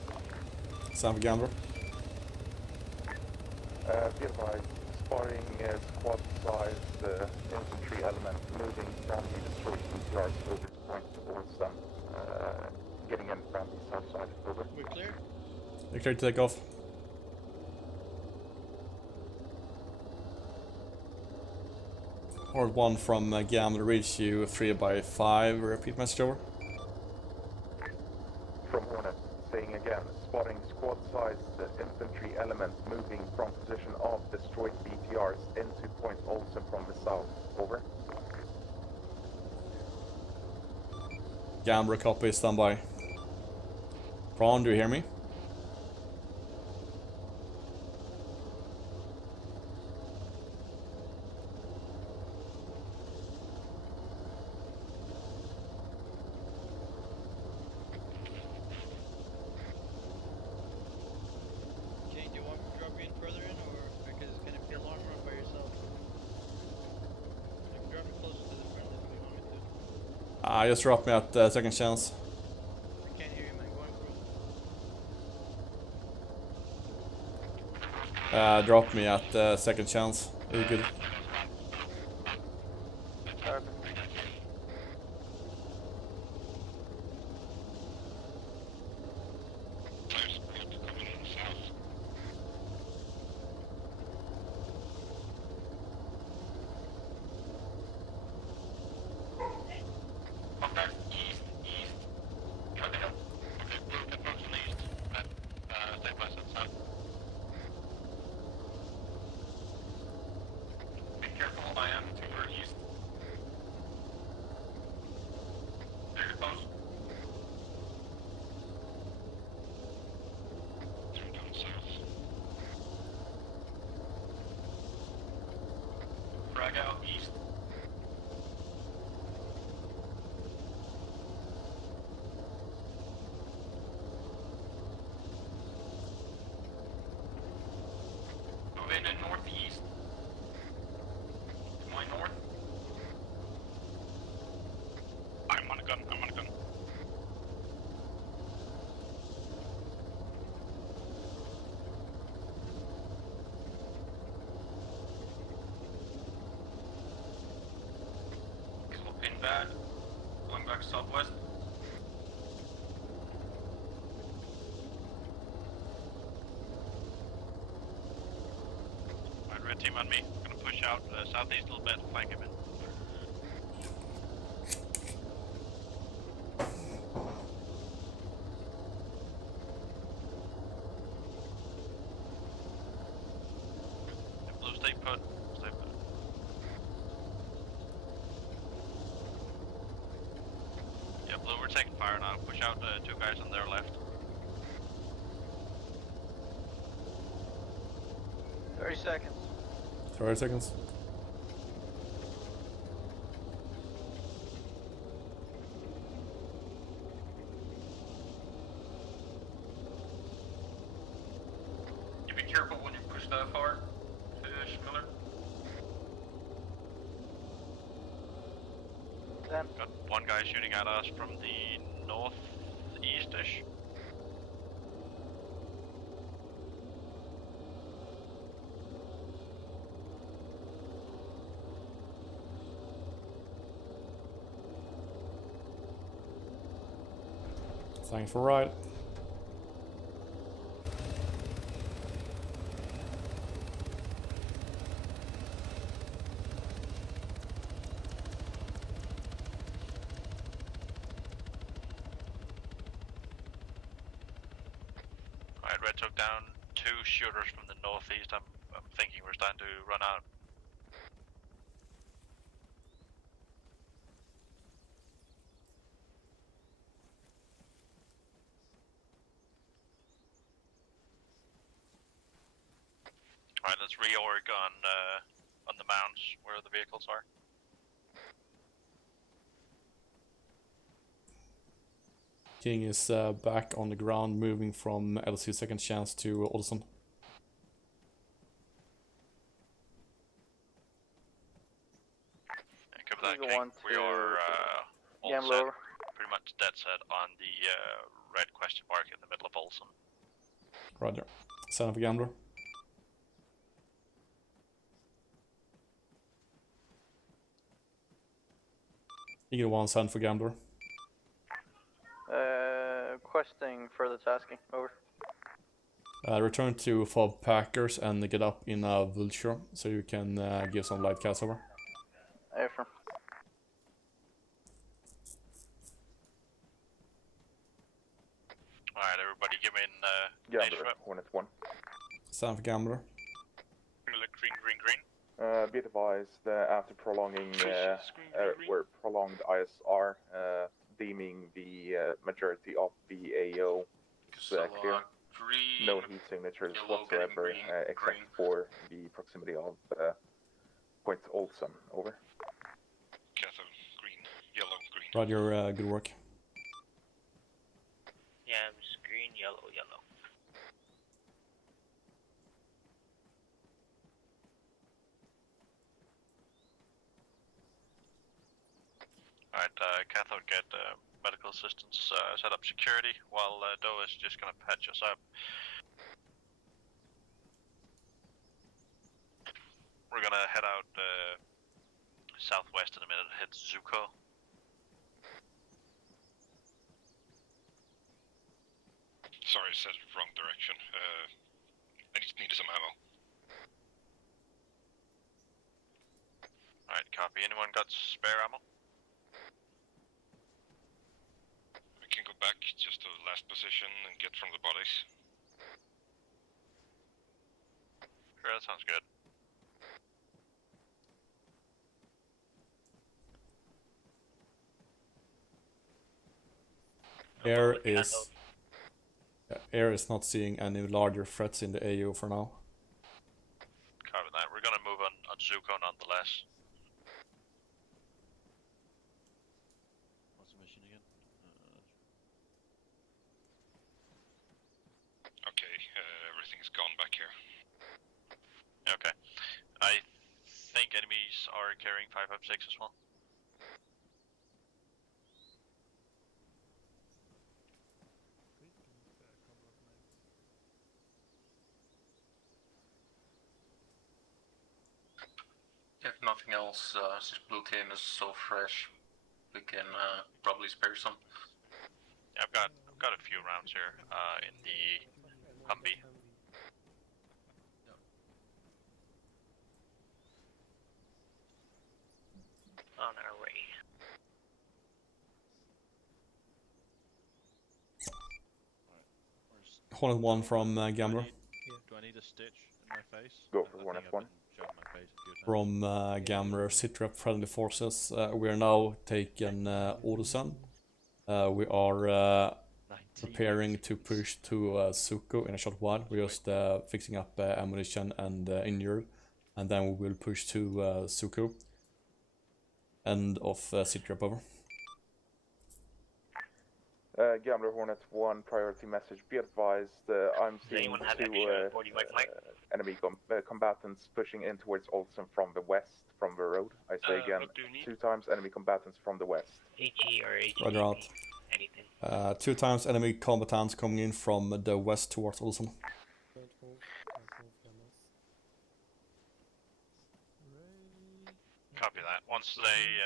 Sam Gambler. Be advised, spotting squad-sized infantry element moving from the destroying yards over to Point Olsen, getting in from the south side. Over. We're clear? You're clear to take off. Or 1 from Gambler reach you 3/5. Repeat message over. From Hornet, saying again, spotting squad-sized infantry elements moving from position of destroyed BTRs into Point Olsen from the south. Over. Gambler copy, standby. Prawn, do you hear me? Jane, do you want me to drop you in further in, or because it's gonna be a long run by yourself? I can drop you closer to the friendly if you want me to. Just drop me at second chance. I can't hear you, man. Going through. Drop me at second chance. Are you good? Frag out east. Move in and northeast. To my north. I'm on a gun. Pin bad. Going back southwest. Alright, red team on me. Gonna push out southeast a little bit, flank him in. Yeah, blue, stay put. Stay put. Yeah, blue, we're taking fire now. Push out 2 guys on their left. 30 seconds. 30 seconds. You be careful when you push that far, Schmiller. 10. Got 1 guy shooting at us from the northeast-ish. Thanks for right. Alright, Red took down 2 shooters from the northeast. I'm thinking we're starting to run out. Alright, let's reorg on the mounds where the vehicles are. King is back on the ground, moving from LC second chance to Olsen. Copy that, Eagle King. 1 We to are all Gambler set, over. pretty much dead set on the red question mark in the middle of Olsen. Roger. Son of a Gambler. Eagle 1, send for Gambler. Questing further tasking. Over. Return to FOB Packers and get up in a Vulture so you can give some light cast over. Affirm. Alright, everybody give me an Gambler, Hornet 1. Sound Gambler. Green, green, green. Be advised, after prolonging, or prolonged ISR, deeming the majority of the AO clear. Green, No heat signatures yellow, whatsoever, green, except green. for the proximity of Point Olsen. Over. Cathode, green, yellow, green. Roger, good work. Yeah, I'm just green, yellow, yellow. Alright, Cathode, get medical assistance, set up security, while Doe is just gonna patch us up. We're gonna head out southwest in a minute, hit Zuko. Sorry, I said wrong direction. I just needed some ammo. Alright, copy. Anyone got spare ammo? I can go back just to the last position and get from the bodies. Sure, that sounds good. Air is not seeing any larger threats in the AO for now. Copy that. We're gonna move on Zuko nonetheless. What's the mission again? Okay, everything's gone back here. Okay. I think enemies are carrying 556 as well. If nothing else, since blue team is so fresh, we can probably spare some. Yeah, I've got a few rounds here in the Humvee. On our way. Hornet 1 from Gambler. Do I need a stitch in my face? Go for Hornet 1. From Gambler Sitrep Friendly Forces. We are now taking Odusan. We are preparing to push to Suko in a short while. We're just fixing up ammunition and injured. And then we will push to Suko. End of Sitrep, over. Gambler Hornet 1, priority message. Be advised, I'm seeing two enemy combatants pushing in towards Olsen from the west, from the road. I say again, 2 times enemy combatants from the west. HE or HE? Roger out. Anything. 2 times enemy combatants coming in from the west towards Olsen. Copy that. Once they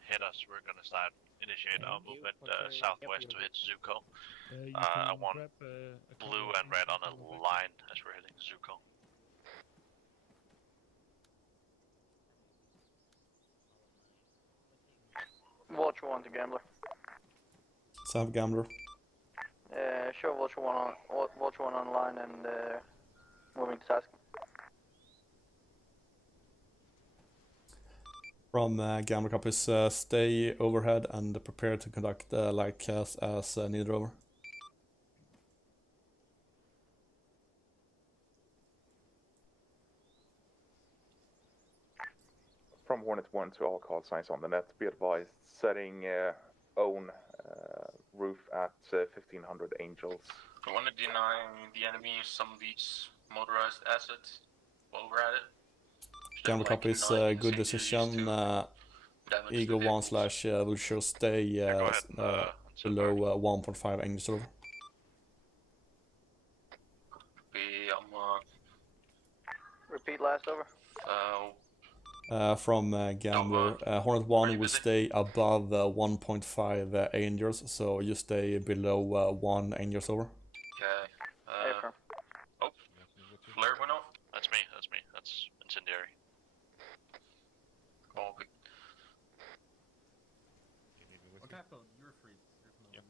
hit us, we're gonna start initiate our movement southwest to hit Zuko. I want blue and red on a line as we're hitting Zuko. Vulture 1 to Gambler. Sound Gambler. Show Vulture 1 on line and moving to task. From Gambler copies, stay overhead and prepare to conduct light cast as needed, over. From Hornet 1 to all call signs on the net. Be advised, setting own roof at 1500 Angels. I want to deny the enemy some of these motorized assets while we're at it. Gambler copies, good decision. Eagle 1/ Vulture stay below 1.5 Angels, over. Repeat last, over. From Gambler, Hornet 1 will stay above 1.5 Angels, so you stay below 1 Angels, over. Okay. Oh, flare went off. That's me. That's incendiary. Oh, okay. Cathode, you're free. There's no Yep.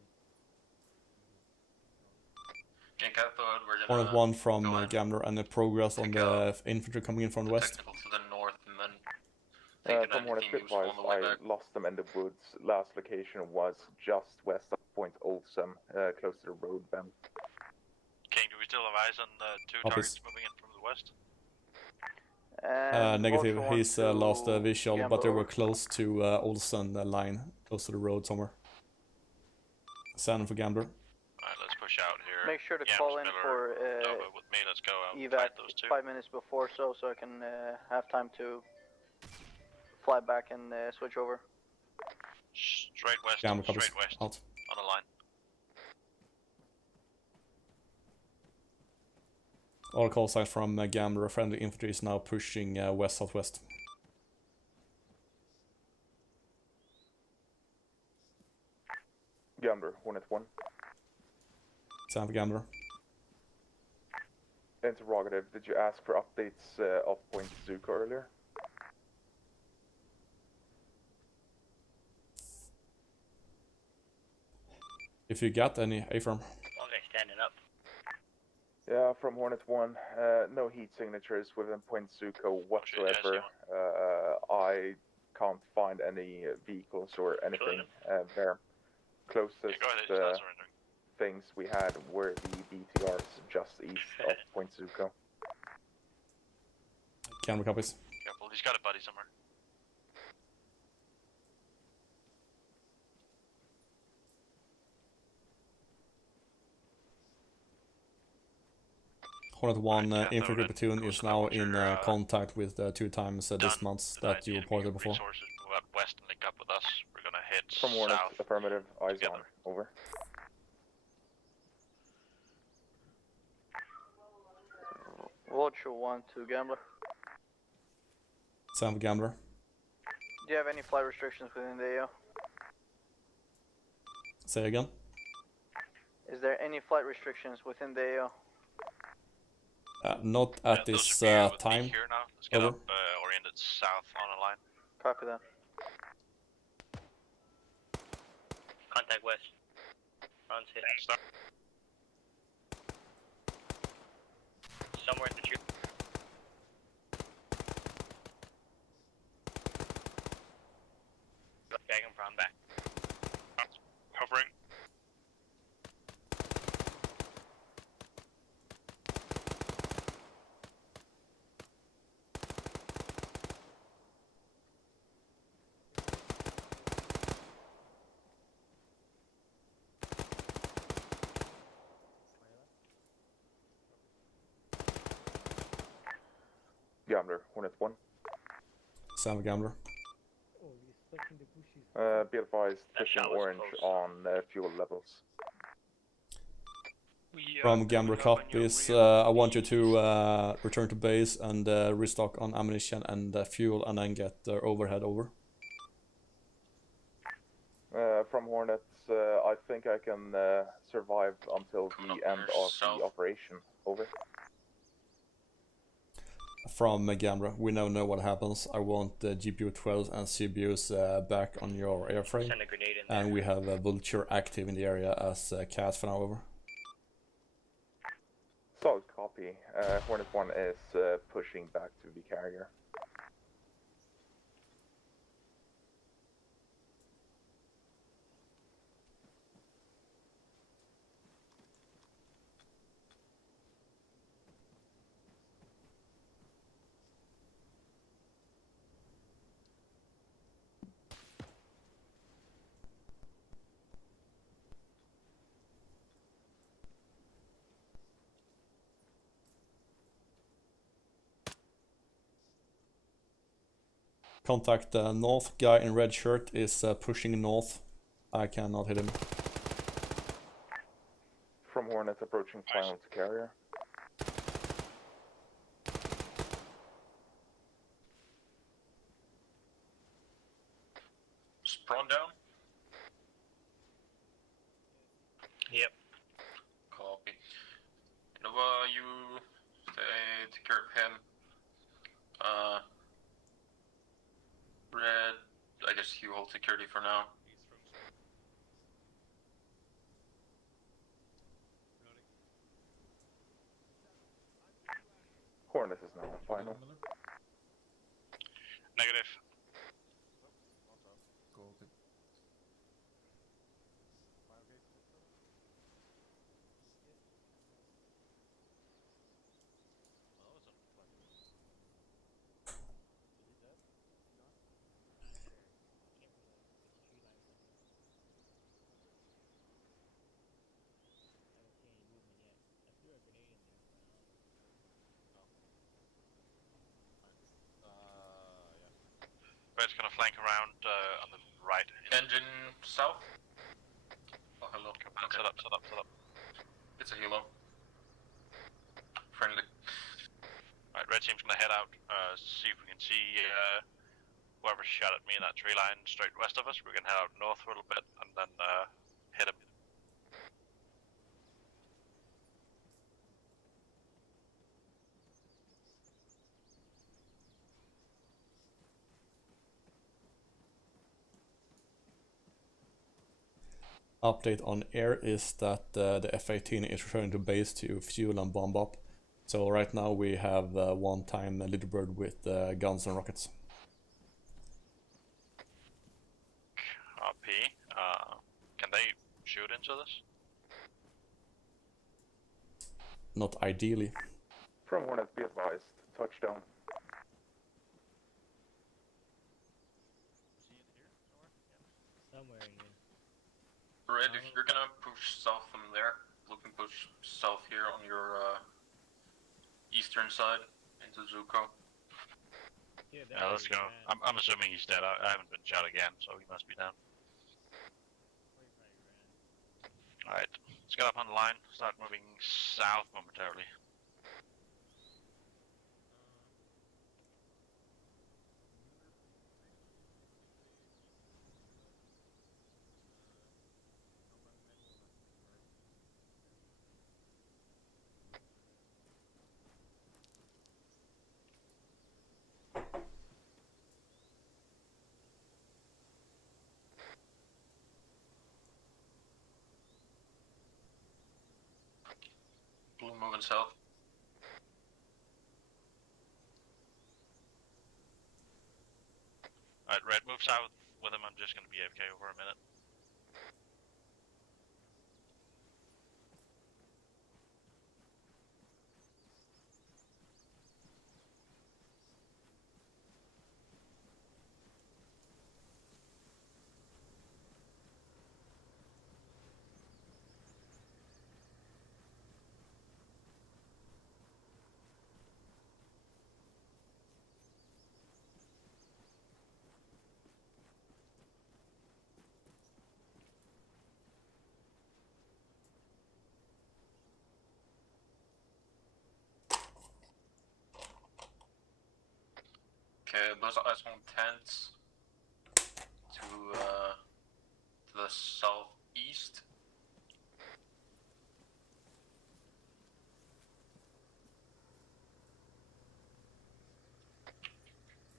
In Cathode, we're Hornet gonna 1 from go in, Gambler, and the progress on pick the up infantry coming in from the west. technical to the north, and then taking From Hornet anything useful Bitwise, on the way I back. lost them in the woods. Last location was just west of Point Olsen, close to the road bend. King, do we still have eyes on two Copies. targets moving in from the west? Negative, Vulture he's 1 lost to visual, Gambler but they were over. close to Olsen line, close to the road somewhere. Sand for Gambler. Alright, let's push out here. Make sure to Yams, call in Miller, for Nova with me, let's go out and evac fight those two. 5 minutes before so I can have time to fly back and switch over. Straight west, Gambler copies. straight west, Out. on the line. All call signs from Gambler. Friendly infantry is now pushing west-southwest. Gambler, Hornet 1. Sand for Gambler. Interrogative, did you ask for updates of Point Zuko earlier? If you got any, A-firm. Okay, standing up. Yeah, from Hornet 1, no heat signatures within Point Zuko whatsoever. I can't find any vehicles or anything there. Closest things we had were the BTRs just east of Point Zuko. Gambler copies. Careful, he's got a buddy somewhere. Hornet 1 infantry platoon is now in contact with 2 times this month that you reported before. Resources move out west and link up with us. We're gonna hit From Hornet, south. affirmative, eyes together. on, over. Vulture 1 to Gambler. Sand for Gambler. Do you have any flight restrictions within the AO? Say again. Is there any flight restrictions within the AO? Not at this time. Here now. Let's get Over. up oriented south on a line. Copy that. Contact west. Ron's hit. Somewhere in the tree. Bag him from back. Hovering. Gambler, Hornet 1. Sand for Gambler. Be advised, pushing orange on fuel levels. From Gambler copies, I want you to return to base and restock on ammunition and fuel, and then get overhead over. From Hornets, I think I can survive until the end of the operation. Over. From Gambler, we now know what happens. I want the GPU-12 and CBUs back on your airframe, Send a grenade in and we have Vulture active in the area as CAS for now. Over. Solid copy. Hornet 1 is pushing back to the carrier. Contact north. Guy in red shirt is pushing north. I cannot hit him. From Hornet approaching final to carrier. Spawn down? Yep. Copy. Nova, you take care of him. Red, I guess you hold security for now. status is now final. Negative. Red's gonna flank around on the right. Engine south? Oh, hello. Okay. Set up. It's a helo. Friendly. Alright, red team's gonna head out, see if we can see whoever shot at me in that tree line straight west of us. We're gonna head out north for a little bit and then hit him. Update on air is that the F-18 is returning to base to fuel and bomb up. So right now we have one-time Little Bird with guns and rockets. Copy. Can they shoot into this? Not ideally. From Hornet, be advised. Touchdown. Somewhere in here. Red, if you're gonna push south from there, look and push south here on your eastern side into Zuko. Yeah, let's go. I'm assuming he's dead. I haven't been shot again, so he must be down. Alright, let's get up on the line, start moving south momentarily. Blue moving south. Alright, red, move south with him. I'm just gonna be AFK over a minute. Okay, those eyes on tents to the southeast.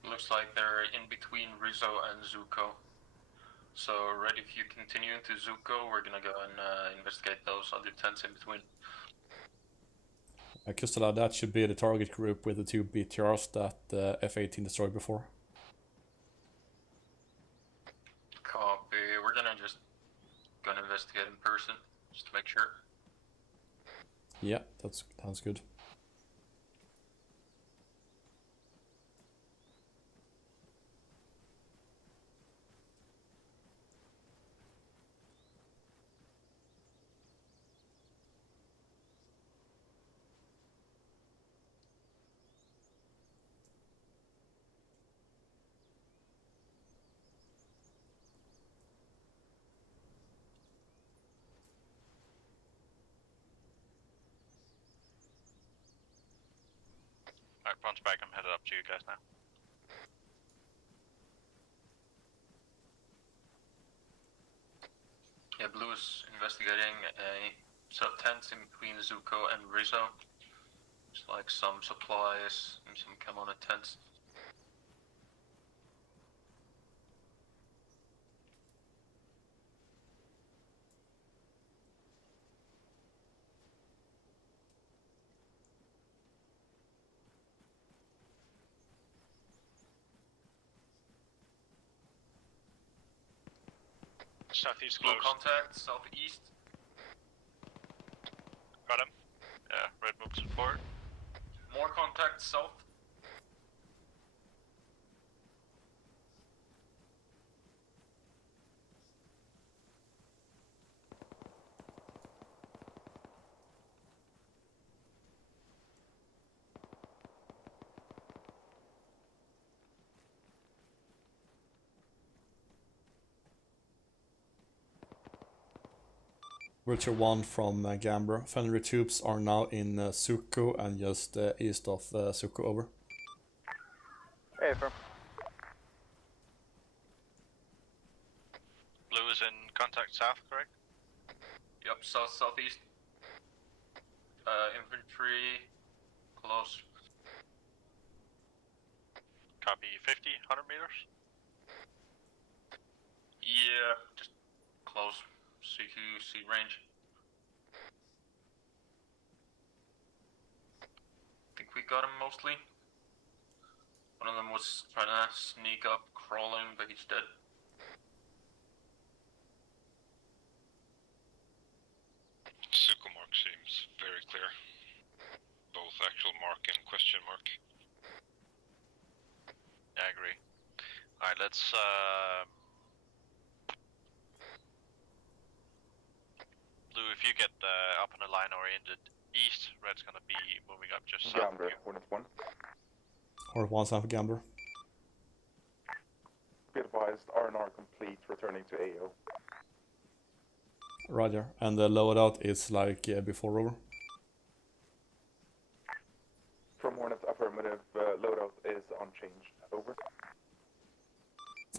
Looks like they're in between Rizzo and Zuko. So, Red, if you continue into Zuko, we're gonna go and investigate those other tents in between. Kustala, that should be the target group with the two BTRs that the F-18 destroyed before. Copy. We're gonna just investigate in person, just to make sure. Yeah, that sounds good. Alright, front's back. I'm headed up to you guys now. Yeah, Blue is investigating a set of tents in between Zuko and Rizzo. Just like some supplies and some Kamona tents. southeast Blue close. contact, southeast. Got him. Yeah, red moves forward. More contact, south. Vulture 1 from Gambler. Fenrir troops are now in Suko and just east of Suko, over. Affirm. Blue is in contact south, correct? Yep, southeast. Infantry, close. Copy 50, 100 meters. Yeah, just close. CQC range. Think we got him mostly. One of them was trying to sneak up, crawling, but he's dead. Suko mark seems very clear. Both actual mark and question mark. Yeah, I agree. Alright, let's Blue, if you get up on the line oriented east, red's gonna be moving up just south of Gambler, you. Hornet 1. Or 1 south of Gambler. Be advised, R&R complete, returning to AO. Roger. And the loadout is like before, over. From Hornet, affirmative, loadout is unchanged, over.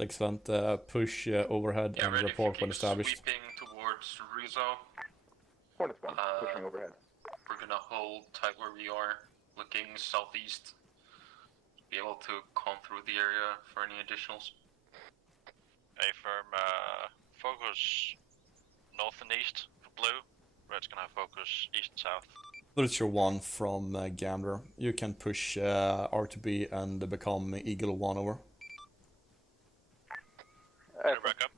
Excellent. Push overhead Yeah, and ready report if when you keep established. sweeping towards Rizzo. Hornet 1, pushing overhead. We're gonna hold tight where we are, looking southeast. Be able to comb through the area for any additionals. A-firm, focus north and east for blue. Red's gonna focus east and south. Vulture 1 from Gambler. You can push R2B and become Eagle 1, over. Back up.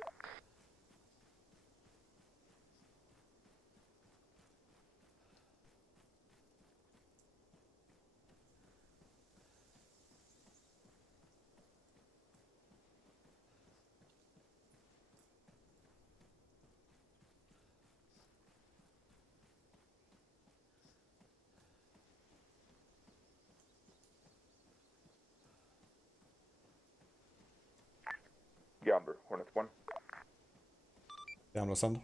Gambler, Hornet 1. Gambler send.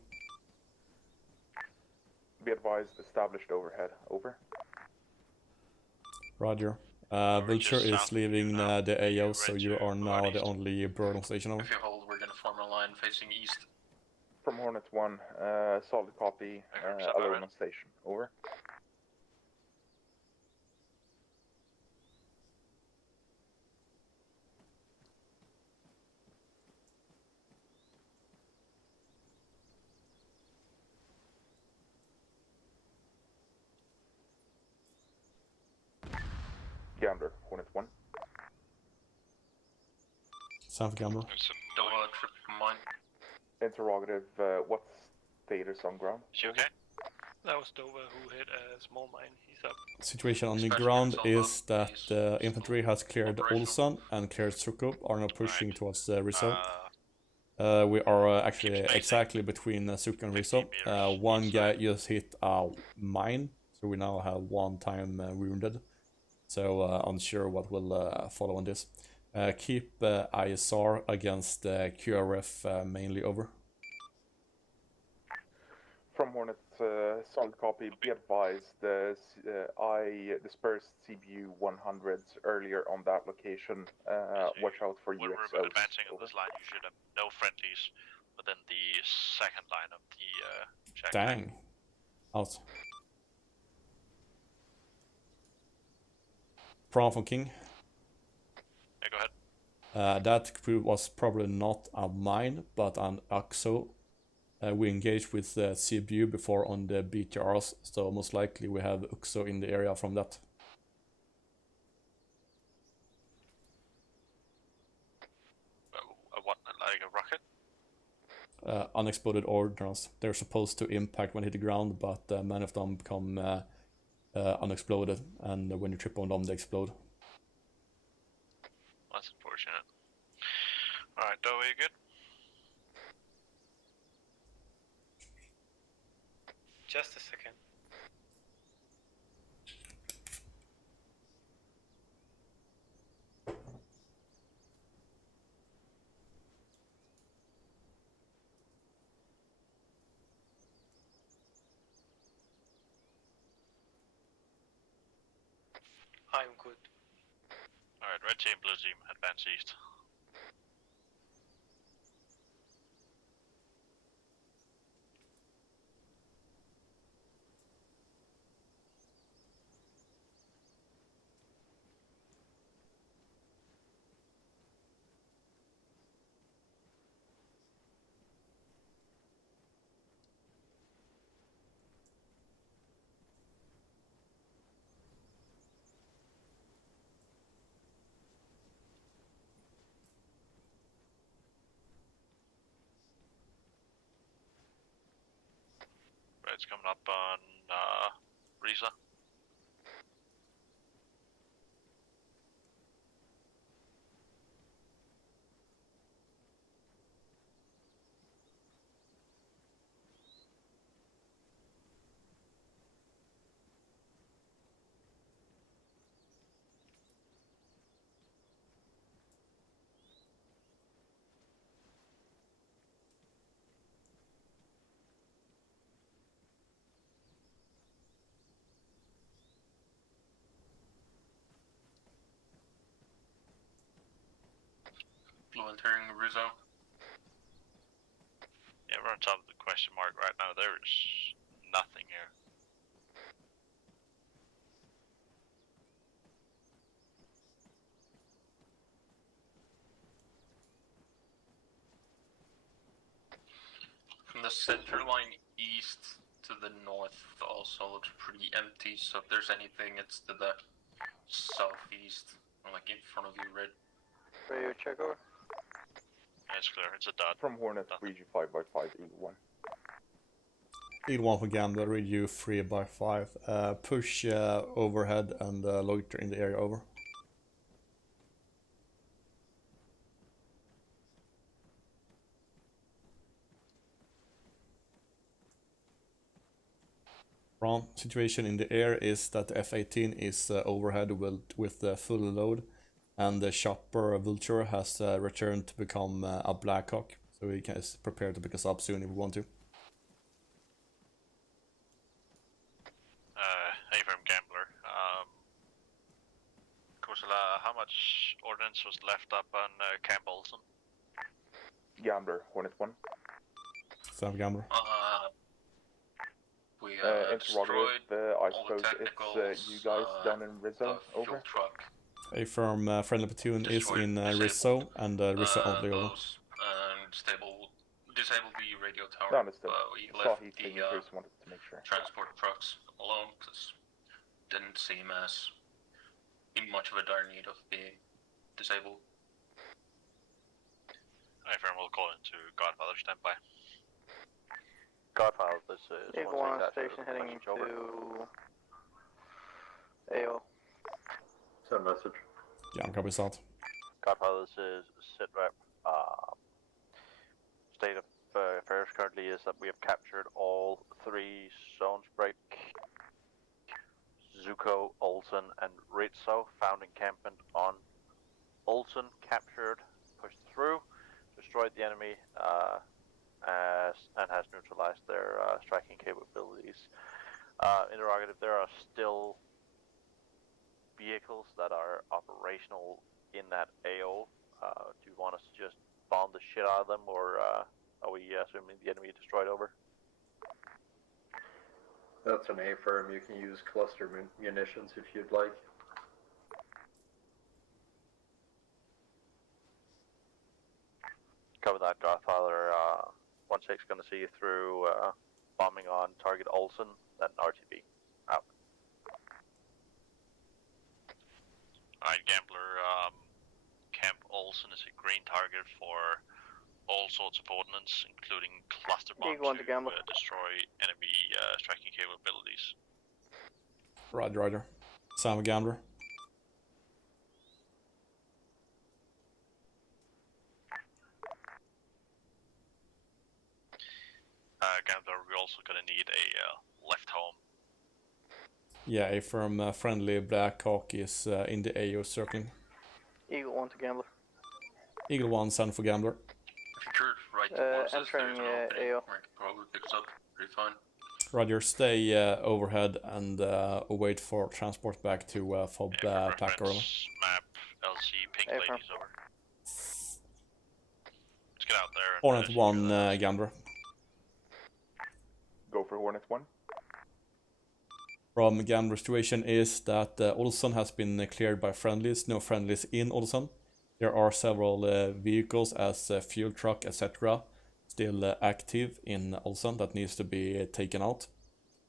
Be advised, established overhead, over. Roger. Vulture is leaving the AO, so you are now the only bird on station, over. If you hold, we're gonna form a line facing east. From Hornet 1, solid copy, alone on station, over. Gambler, Hornet 1. South Gambler. Double trip mine. Interrogative, what status on ground? Is you okay? That was Dover who hit a small mine. He's up. Situation on the ground is that infantry has cleared Olson and cleared Sukup, are now pushing towards Rizzo. We are actually exactly between Suk and Rizzo. One guy just hit a mine, so we now have 1 time wounded. So unsure what will follow on this. Keep ISR against QRF mainly, over. From Hornet, solid copy, be advised, I dispersed CBU 100s earlier on that location. Watch out for When UXOs. we're advancing on this line, you should have no friendlies within the second line of the check. Dang. Out. Prawn from King. Yeah, go ahead. That was probably not a mine, but an AXO. We engaged with CBU before on the BTRs, so most likely we have UXO in the area from that. What, like a rocket? unexploded ordnance. They're supposed to impact when they hit the ground, but many of them become unexploded, and when you trip on them, they explode. That's unfortunate. Alright, Doe, are you good? Just a second. I'm good. Alright, red team, blue team, advance east. Red's coming up on Risa. Blue entering Rizzo. Yeah, we're on top of the question mark right now. There's nothing here. From the center line east to the north also looks pretty empty, so if there's anything, it's to the southeast, or like in front of you, Red. Radio check over. Yeah, it's clear, it's a dot. From Hornet, read you 5x5, E1. E1 for Gambler, read you 3x5. Push overhead and loiter in the area over. Wrong. Situation in the air is that the F-18 is overhead with the full load, and the chopper Vulture has returned to become a Blackhawk, so we can prepare to pick us up soon if we want to. Hey from Gambler. Kursula, how much ordnance was left up on Camp Olsen? Gambler, Hornet 1. Sam Gambler. We interrogative, destroyed I all the suppose it's you guys down in Rizzo, fuel over. truck. A firm friendly platoon is in Rizzo, and Rizzo only over. And disabled the radio tower. No, understood. We Saw left heat the signatures, wanted to make sure. transport trucks alone because didn't seem as in much of a dire need of being disabled. Hey firm, we'll call into Godfather, standby. Godfather, this is Eagle 1 station heading to AO. Send message. Yeah, I'm copies out. Godfather, this is SITREP. State of affairs currently is that we have captured all 3 zones break. Zuko, Olsen, and Rizzo found encampment on Olsen, captured, pushed through, destroyed the enemy, and has neutralized their striking capabilities. Interrogative, there are still vehicles that are operational in that AO. Do you want us to just bomb the shit out of them, or are we assuming the enemy destroyed over? That's an A firm. You can use cluster munitions if you'd like. Cover that, Godfather. 1-6 going to see you through bombing on target Olsen, then RTB. Out. Alright, Gambler, Camp Olsen is a green target for all sorts of ordnance, including cluster bombs Eagle 1 to to Gambler. destroy enemy striking capabilities. Roger. Sam Gambler. Gambler, we're also gonna need a left home. Yeah, a firm friendly Black Hawk is in the AO circling. Eagle 1 to Gambler. Eagle 1, send for Gambler. If you curve right towards us, entering, there's an opening AO. where it probably picks up pretty fine. Roger, stay overhead and wait for transport back to FOB Packer. Map, LC, pink Hey, ladies over. Let's get out there. And, Hornet 1, Gambler. Go for Hornet 1. From Gambler situation is that Olson has been cleared by friendlies, no friendlies in Olson. There are several vehicles as fuel truck, etc. still active in Olson that needs to be taken out.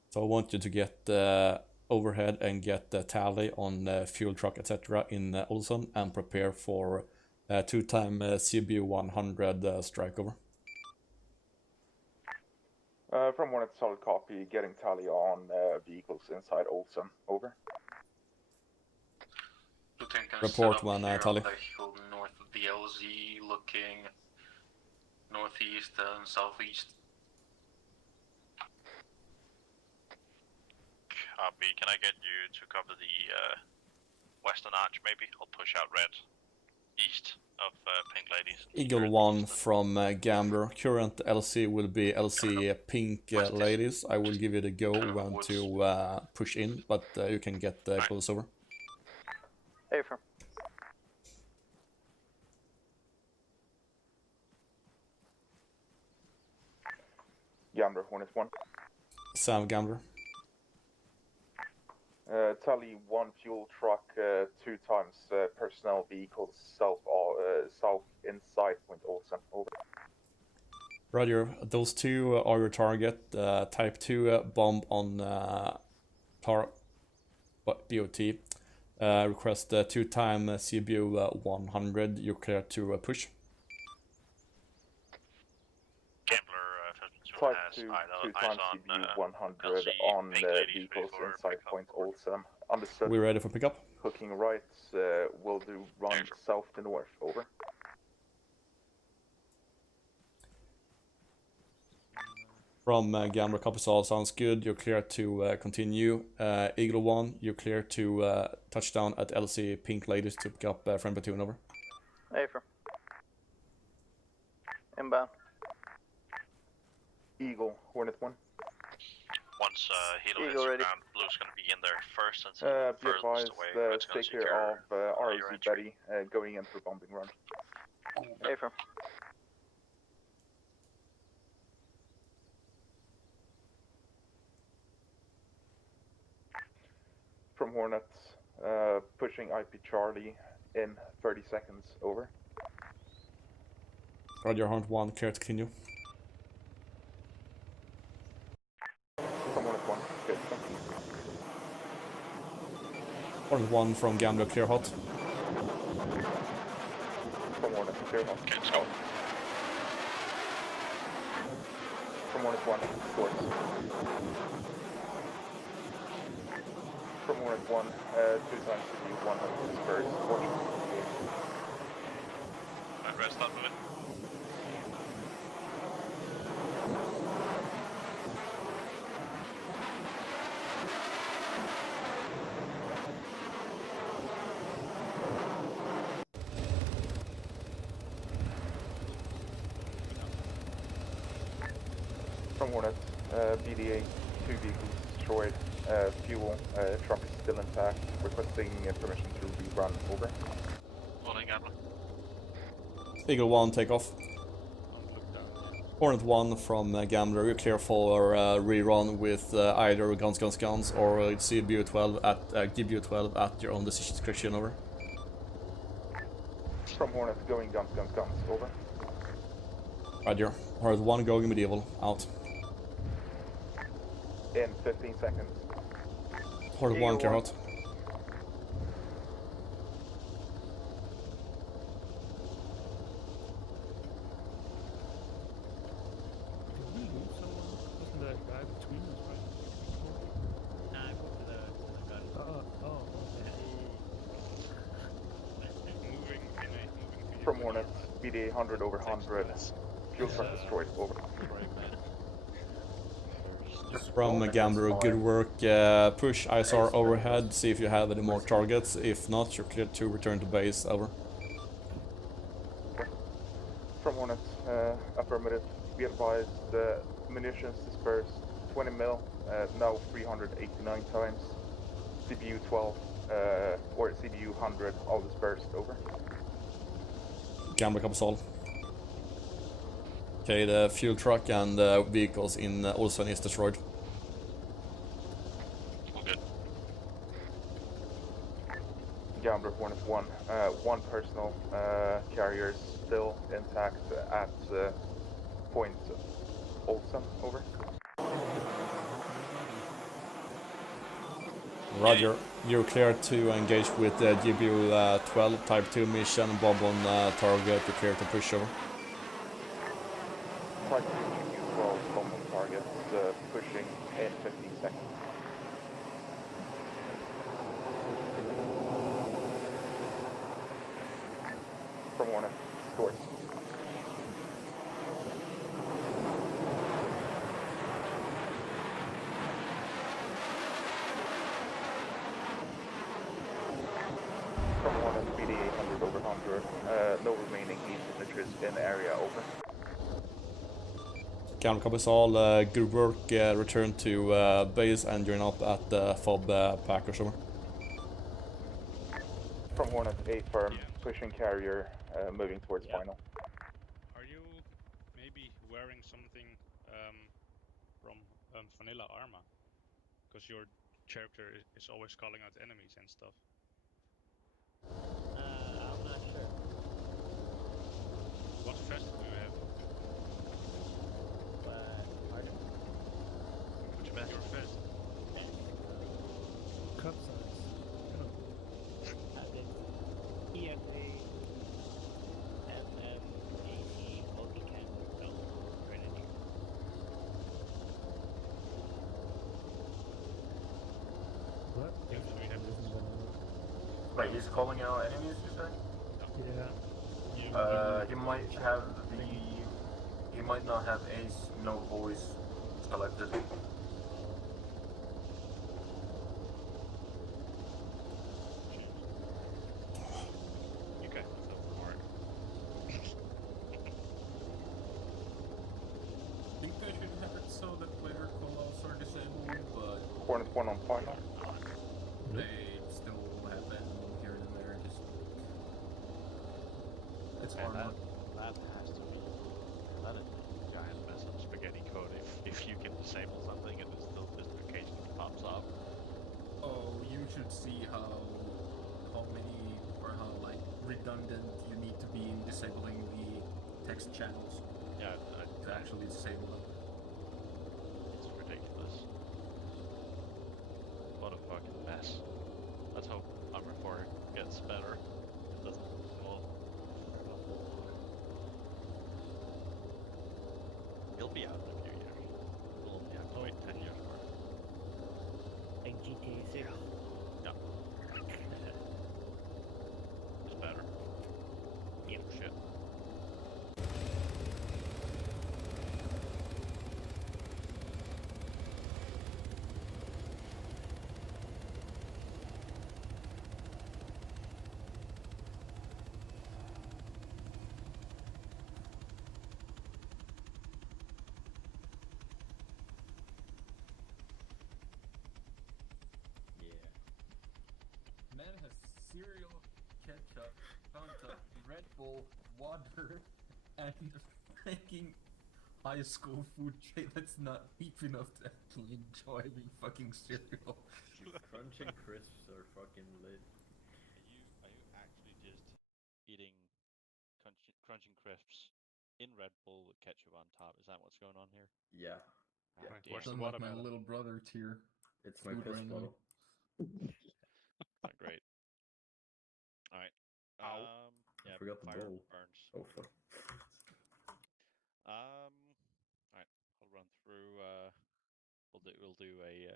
So I want you to get overhead and get the tally on fuel truck, etc. in Olson and prepare for 2-time CBU 100 strike over. From Hornet, solid copy, getting tally on vehicles inside Olson, over. Lieutenant, can Report set up one, here tally. on the hill north of the LZ, looking northeast and southeast. Copy. Can I get you to cover the western arch, maybe? I'll push out red east of Pink Ladies. Eagle 1 from Gambler. Current LC will be LC Pink Ladies. I will give you the go when to push in, but you can get close over. Affirm. Gambler, Hornet 1. Sam Gambler. Tally 1 fuel truck, 2 times personnel vehicles south inside Point Olsen, over. Roger, those two are your target. Type 2 bomb on BOT. Request 2-time CBU 100. You're clear to push. Type 2 times CBU 100 on vehicles inside Point Olsen. Understood. We're ready for pickup. Hooking right, we'll do run south to north, over. From Gambler, copies all, sounds good. You're clear to continue. Eagle 1, you're clear to touch down at LC Pink Ladies to pick up friend platoon, over. Affirm. Inbound. Eagle, Hornet 1. Once Hilo hits Eagle the ready. ground, Blue's going to be in there first and Be advised, away. take care of ROC Betty going in for bombing run. Affirm. From Hornets, pushing IP Charlie in 30 seconds, over. Roger, Hornet 1, clear to continue. From Hornet 1, good. Hornet 1 from Gambler, clear hot. From Hornet, clear hot. Okay, let's go. From Hornet 1, towards. From Hornet 1, 2 times CBU 100 dispersed, watch. Alright, rest up moving. From Hornet, BDA, 2 vehicles destroyed, fuel, truck is still intact, requesting permission to rerun, over. Holding Gambler. Eagle 1, take off. Hornet 1 from Gambler, you're clear for rerun with either guns or CBU 12 at GBU 12 at your own decision discretion, over. From Hornet, going guns, over. Roger. Hornet 1 going medieval, out. In 15 seconds. Hornet 1, clear hot. Hornet, BD 100 over 100. Fuel truck destroyed, over. From Gambler, good work. Push ISR overhead, see if you have any more targets. If not, you're clear to return to base, over. From Hornet, affirmative. Be advised, munitions dispersed 20 mil, now 389 times. CPU 12, or CPU 100, all dispersed, over. Gambler comes all. Okay, the fuel truck and vehicles in Olsen is destroyed. Okay. Gambler Hornet 1, one personal carrier is still intact at point Olsen, over. Roger, you're clear to engage with the GBU 12 Type 2 mission. Bob on target, you're clear to push over. Type 2 GBU 12, bomb on target, pushing in 15 seconds. From Hornet, stores. From Hornet, BD 800 over 100. No remaining heat signatures in area, over. Gambler copies all. Good work. Return to base and join up at the FOB Packers, over. From Hornet, A firm, pushing carrier, moving towards final. Are you maybe wearing something from vanilla Arma? Because your character is always calling out enemies and stuff. I'm not sure. What vest do you have? Pardon? What's your vest? Cup size. EFA MMAT multi-cam belt Grenadier. What? Wait, he's calling out enemies, you say? Yeah. He might have the... He might not have ace, no voice selected. I think they should have it so that player callouts are disabled, but Hornet 1 on final. they still happen here and there. Just it's And Arma. that has to be a giant mess of spaghetti code if you can disable something and it still just occasionally pops up. Oh, you should see how many or how like redundant you need to be in disabling the text channels. Yeah, to actually disable them. It's ridiculous. What a fucking mess. Let's hope Arma3 gets better. It doesn't. Well, he'll be out in a few years. We'll only have to wait 10 years for it. Like GTA 6. Yeah. It's better. Yep. Shit. Man has cereal, ketchup, Fanta, Red Bull, water, and freaking high school food chain that's not deep enough to actually enjoy the fucking cereal. Crunching crisps are fucking lit. Are you actually just eating crunching crisps in Red Bull with ketchup on top? Is that what's going on here? Yeah. Yeah. Where's the like my little brother tier. It's my food piss randomly. bottle. Not great. Alright. Yeah, I forgot the fire bowl. burns. Oh fuck. Alright, I'll run through we'll do a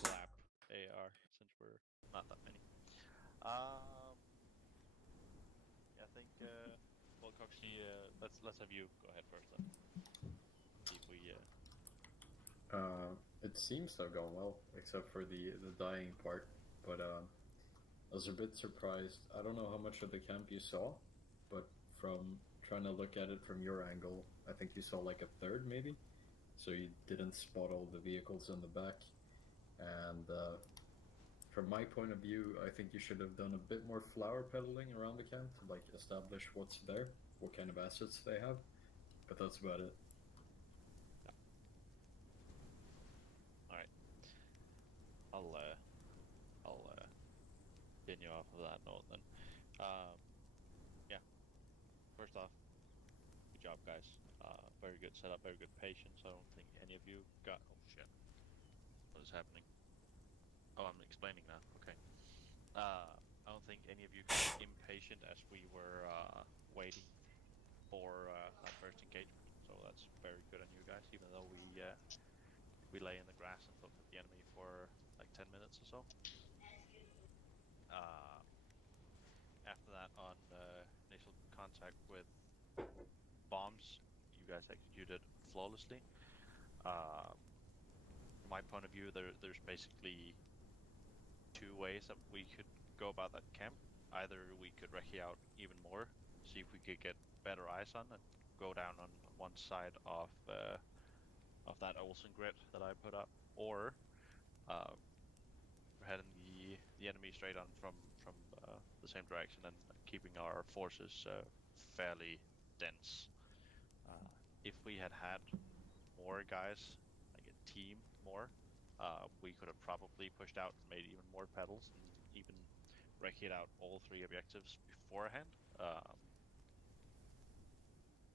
collab AR since we're not that many. Yes, think well, Coxie, let's have you go ahead first then. See if we. It seems to have gone well, except for the dying part. But I was a bit surprised. I don't know how much of the camp you saw, but from trying to look at it from your angle, I think you saw like a third maybe. So you didn't spot all the vehicles in the back. And from my point of view, I think you should have done a bit more flower peddling around the camp to like establish what's there, what kind of assets they have. But that's about it. Alright. I'll continue off of that note then. Yeah. First off, good job, guys. Very good setup, very good patience. I don't think any of you got. Oh shit! What is happening? Oh, I'm explaining now. Okay. I don't think any of you got impatient as we were waiting for that first engagement. So that's very good on you guys. Even though we lay in the grass and looked at the enemy for like 10 minutes or so. After that, on initial contact with bombs, you guys executed flawlessly. From my point of view, there's basically two ways that we could go about that camp. Either we could recce out even more, see if we could get better eyes on and go down on one side of that Olsen grid that I put up, or we're heading the enemy straight on from the same direction and keeping our forces fairly dense. If we had more guys, like a team more, we could have probably pushed out and made even more pedals and even wrecked out all 3 objectives beforehand.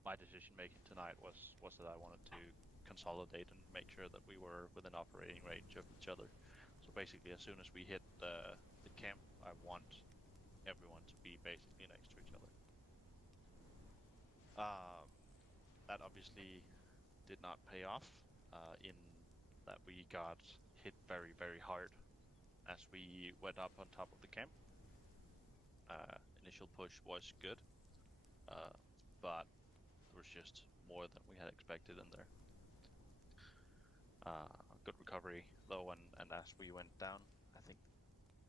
My decision making tonight was that I wanted to consolidate and make sure that we were within operating range of each other. So basically, as soon as we hit the camp, I want everyone to be basically next to each other. That obviously did not pay off in that we got hit very, very hard as we went up on top of the camp. Initial push was good, but there was just more than we had expected in there. Good recovery though, and as we went down, I think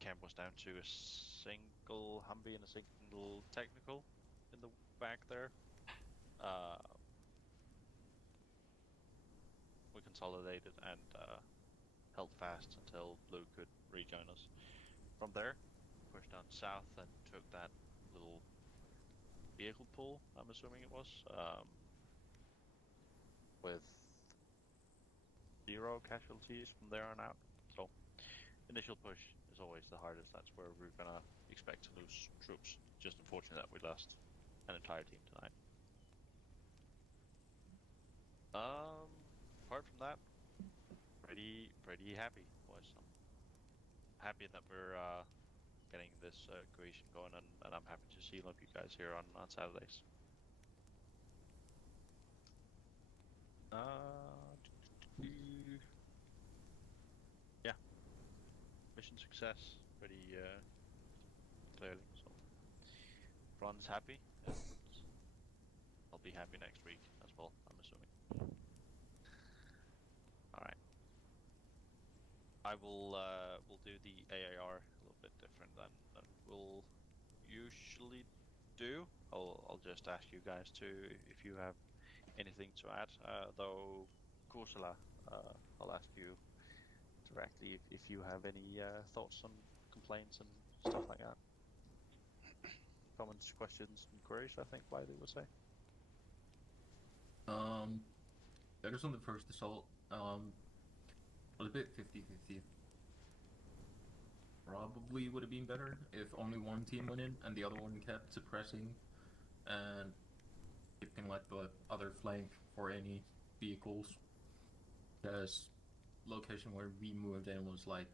camp was down to a single Humvee and a single technical in the back there. We consolidated and held fast until Blue could rejoin us. From there, pushed down south and took that little vehicle pool, I'm assuming it was, with 0 casualties from there on out. So, initial push is always the hardest. That's where we're gonna expect to lose troops. Just unfortunate that we lost an entire team tonight. Apart from that, pretty happy, boys. I'm happy that we're getting this cohesion going, and I'm happy to see all of you guys here on Saturdays. Yeah, mission success, pretty clearly. So everyone's happy, and I'll be happy next week as well, I'm assuming. All right. I will we'll do the AAR a little bit different than we'll usually do. I'll just ask you guys to, if you have anything to add. Though, Kursula, I'll ask you directly if you have any thoughts on complaints and stuff like that. Comments, questions, and queries, I think Blythe would say. That was on the first assault. Was a bit 50-50. Probably would have been better if only one team went in and the other one kept suppressing and keeping like the other flank for any vehicles. Because location where we moved in was like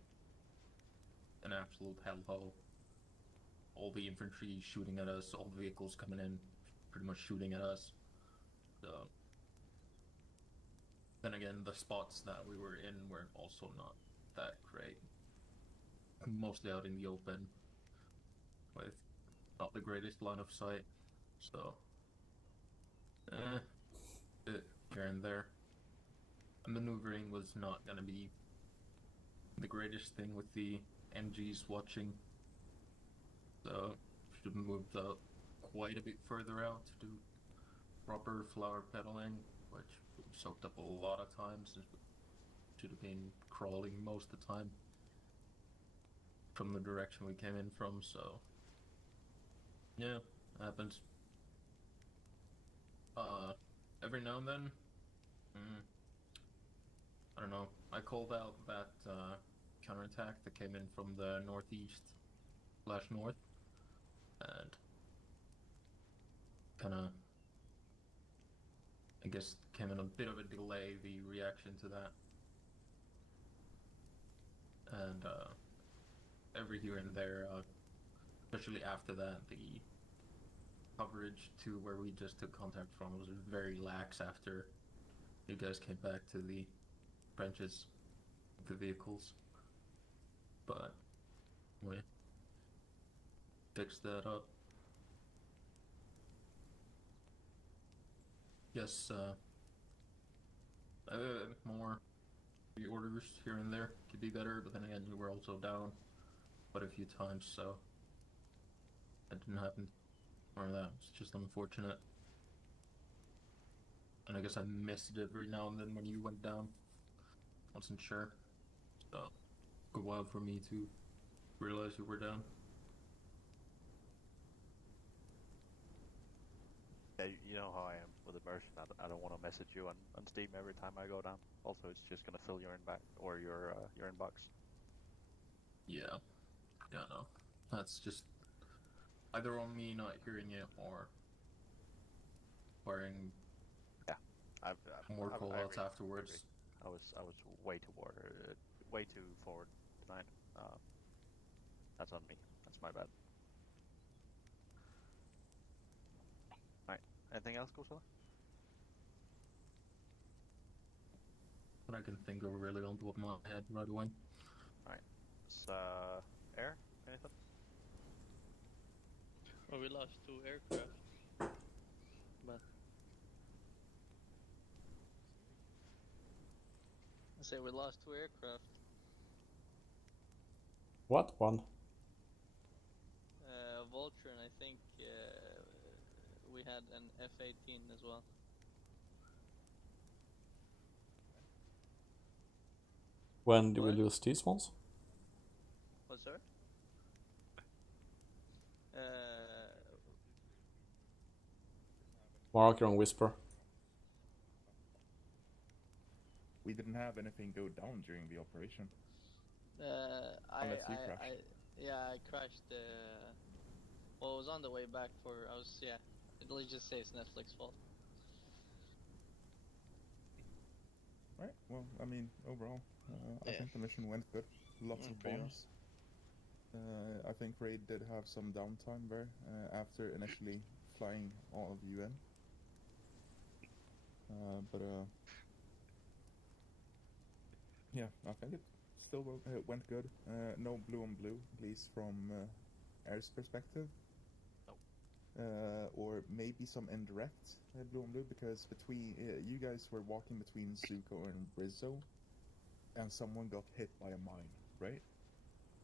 an absolute hellhole. All the infantry shooting at us, all the vehicles coming in, pretty much shooting at us. So then again, the spots that we were in were also not that great. Mostly out in the open, with not the greatest line of sight. So, bit here and there. Maneuvering was not gonna be the greatest thing with the MGs watching. So, should have moved out quite a bit further out to do proper flower pedaling, which soaked up a lot of time since we should have been crawling most of the time from the direction we came in from, so yeah, happens. Every now and then, I don't know, I called out that counterattack that came in from the northeast/north, and kinda, I guess, came in a bit of a delay, the reaction to that. And every here and there, especially after that, the coverage to where we just took contact from was very lax after you guys came back to the trenches with the vehicles. But we fixed that up. Yes, more reorders here and there could be better, but then again, we were also down quite a few times, so that didn't happen. Or that was just unfortunate. And I guess I missed it every now and then when you went down. Wasn't sure. So, took a while for me to realize you were down. Yeah, you know how I am with immersion. I don't want to message you on Steam every time I go down. Also, it's just gonna fill your inbox or your inbox. Yeah, no. That's just either on me not hearing it or wearing more callouts afterwards. I was way too forward tonight. That's on me. That's my bad. Alright. Anything else, Ghostfella? But I can think of really on top of my head right away. Alright. So, Air? Anything? Well, we lost 2 aircraft. But I say we lost 2 aircraft. What? One? Vulture, and I think we had an F-18 as well. When did we lose these ones? What's that? Marker and Whisper. We didn't have anything go down during the operation. I crashed. Well, I was on the way back let's just say it's Netflix fault. Right. Well, I mean, overall, I think the mission went good. Lots of bombs. I think Raid did have some downtime there after initially flying all of you in. Yeah, I think it still went good. No blue on blue, at least from Air's perspective. Or maybe some indirect blue on blue, because between you guys were walking between Zuko and Rizzo, and someone got hit by a mine, right?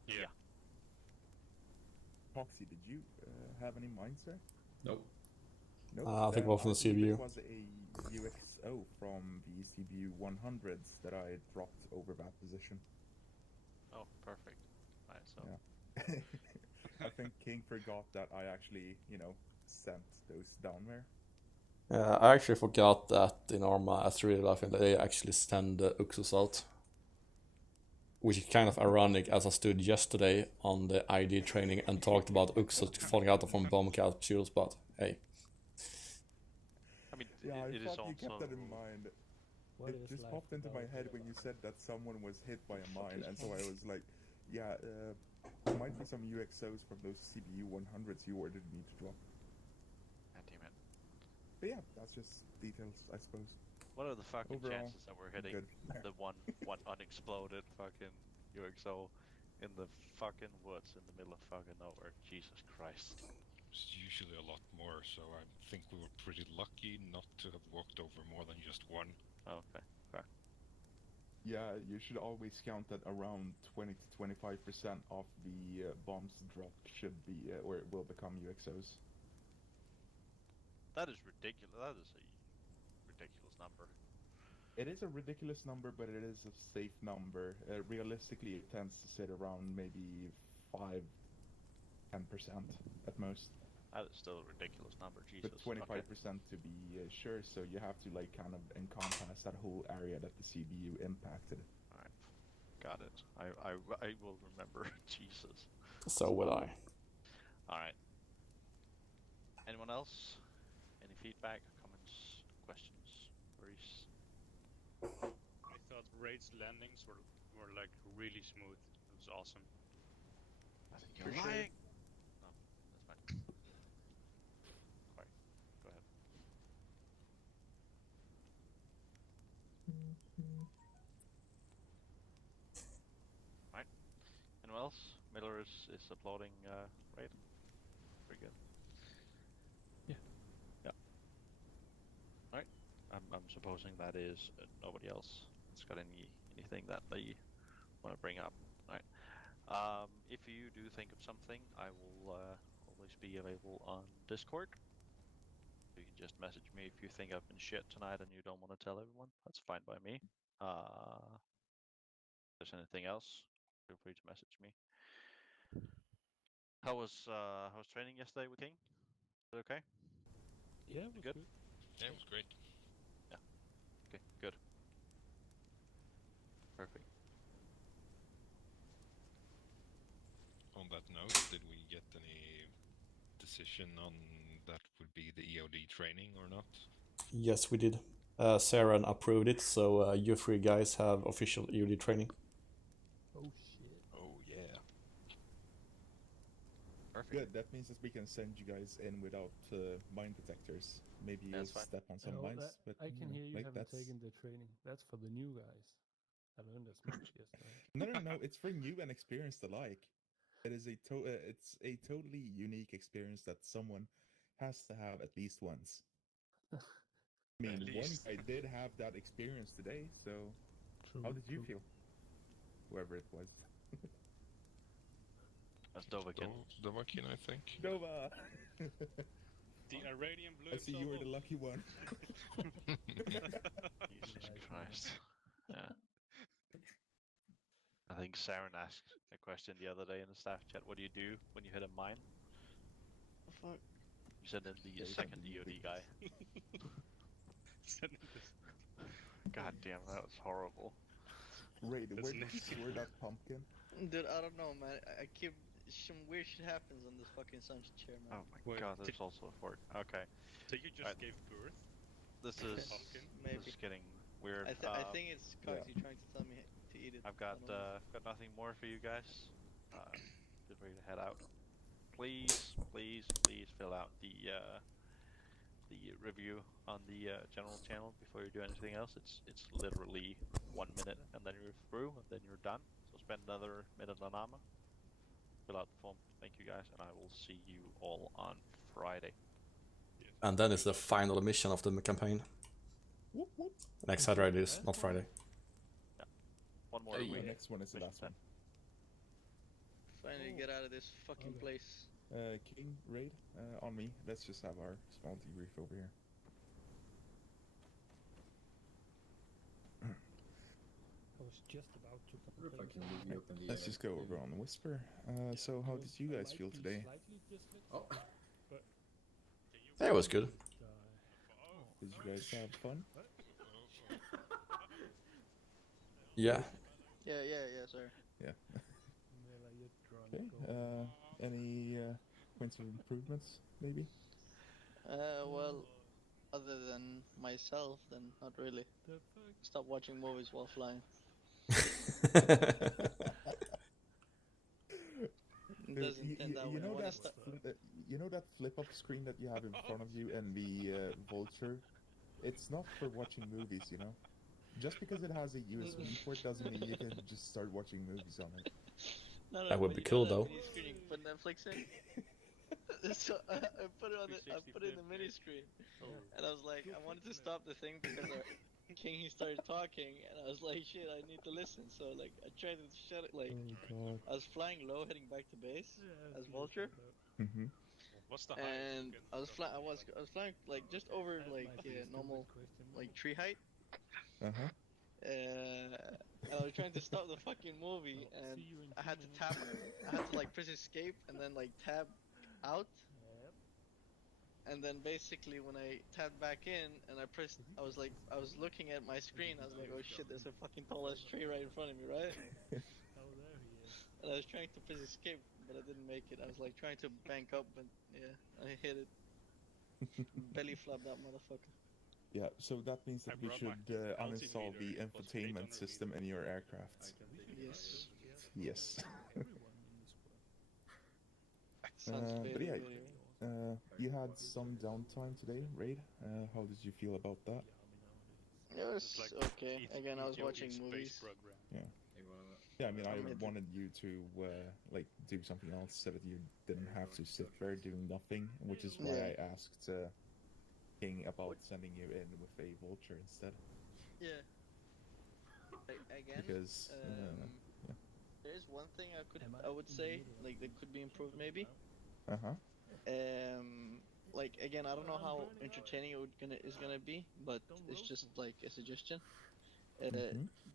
Yeah. Poxy, did you have any mines there? Nope. Nope. I think one from the CBU. It was a UXO from the CBU 100s that I dropped over that position. Oh, perfect. Alright, so. Yeah. I think King forgot that I actually, sent those down there. I actually forgot that in Arma3, I think they actually send the Uxos out. Which is kind of ironic, as I stood yesterday on the ID training and talked about Uxos falling out from bomb capsules, but hey. I mean, yeah, it I thought is you kept also... that in mind. It just popped into my head when you said that someone was hit by a mine, and so I was like, yeah, there might be some UXOs from those CBU 100s you ordered me to drop. God damn it. But yeah, that's just details, I suppose. What are the fucking Overall, chances that we're hitting good. the one unexploded fucking UXO in the fucking woods in the middle of fucking nowhere? Jesus Christ. It's usually a lot more, so I think we were pretty lucky not to have walked over more than just one. Okay. Fair. Yeah, you should always count that around 20 to 25% of the bombs dropped should be, or it will become UXOs. That is ridiculous. That is a ridiculous number. It is a ridiculous number, but it is a safe number. Realistically, it tends to sit around maybe 5-10% at most. That is still a ridiculous number, Jesus. But 25% to be sure, so you have to like kind of encompass that whole area that the CBU impacted. Alright, got it. I will remember. Jesus. So will I. Alright. Anyone else? Any feedback, comments, questions, worries? I thought Raid's landings were like really smooth. It was awesome. I think you're lying. No, that's fine. Sorry. Go ahead. Right. Anyone else? Miller is applauding Raid. Very good. Yeah. Yeah. Alright. I'm supposing that is nobody else has got anything that they want to bring up. Alright. If you do think of something, I will always be available on Discord. You can just message me if you think I've been shit tonight and you don't want to tell everyone. That's fine by me. If there's anything else, feel free to message me. How was training yesterday with King? Was it okay? Yeah, it was good. Yeah, it was great. Yeah. Okay, good. Perfect. On that note, did we get any decision on that would be the EOD training or not? Yes, we did. Saren approved it, so you three guys have official EOD training. Oh shit. Oh yeah. Perfect. Good, that means that we can send you guys in without mine detectors. Maybe you step on some mines, but I can hear you like haven't taken the training. That's for the new guys. I learned as much yesterday. No, it's for new and experienced alike. It is it's a totally unique experience that someone has to have at least once. I mean, one guy did have that experience today, so how did you feel? Whoever it was. That's Dovakin. Dovakin, I think. Dova! The Iranian blew I see you were the lucky one. Jesus Christ. Yeah. I think Saren asked a question the other day in the staff chat. What do you do when you hit a mine? The fuck? You send in the second EOD guy. God damn, that was horrible. Raid, where did you score that pumpkin? Dude, I don't know, man. I keep some weird shit happens on this fucking sunshine chair, man. Oh my god, there's also a fork. Okay. So you just gave birth? This is getting weird. I think it's Coxie trying to tell me to eat it. I've got nothing more for you guys. Feel free to head out. Please fill out the review on the general channel before you do anything else. It's literally 1 minute and then you're through and then you're done. So spend another minute on Arma. Fill out the form. Thank you guys, and I will see you all on Friday. And then it's the final mission of the campaign. Whoop, whoop. Next Saturday it is, not Friday. Yeah. One more The week. next one is the last one. Finally get out of this fucking place. King, Raid, on me. Let's just have our small debrief over here. I was just about to If I can leave you up in the Let's just go over on Whisper. So how did you guys feel today? Oh. Yeah, it was good. Did you guys have fun? Yeah. Yeah, sir. Yeah. Okay. Any points of improvements, maybe? Well, other than myself, then not really. Stop watching movies while flying. You know that flip-up screen that you have in front of you and the Vulture? It's not for watching movies, you know? Just because it has a USB port doesn't mean you can just start watching movies on it. That would be cool, though. Put Netflix in. So I put it on I put it in the mini screen, and I was like, I wanted to stop the thing because King he started talking, and I was like, shit, I need to listen. So like I tried to shut it. Like I was flying low, heading back to base as Vulture. Mm-hmm. What's the And I was flying. I was flying like just over like normal like tree height. Uh-huh. And I was trying to stop the fucking movie, and I had to tap. I had to like press escape and then like tab out. And then basically when I tabbed back in and I pressed, I was looking at my screen. I was like, oh shit, there's a fucking tall ass tree right in front of me, right? Oh, there he is. And I was trying to press escape, but I didn't make it. I was like trying to bank up, but yeah, I hit it. Belly flop that motherfucker. Yeah, so that means that we should uninstall the infotainment system in your aircraft. Yes. Yes. But yeah, you had some downtime today, Raid. How did you feel about that? It was okay. Again, I was watching movies. Yeah. Yeah, I mean, I wanted you to like do something else so that you didn't have to sit there doing nothing, which is why I asked King about sending you in with a Vulture instead. Yeah. Again, because yeah. there is one thing I would say like that could be improved maybe. Like again, I don't know how entertaining is gonna be, but it's just like a suggestion.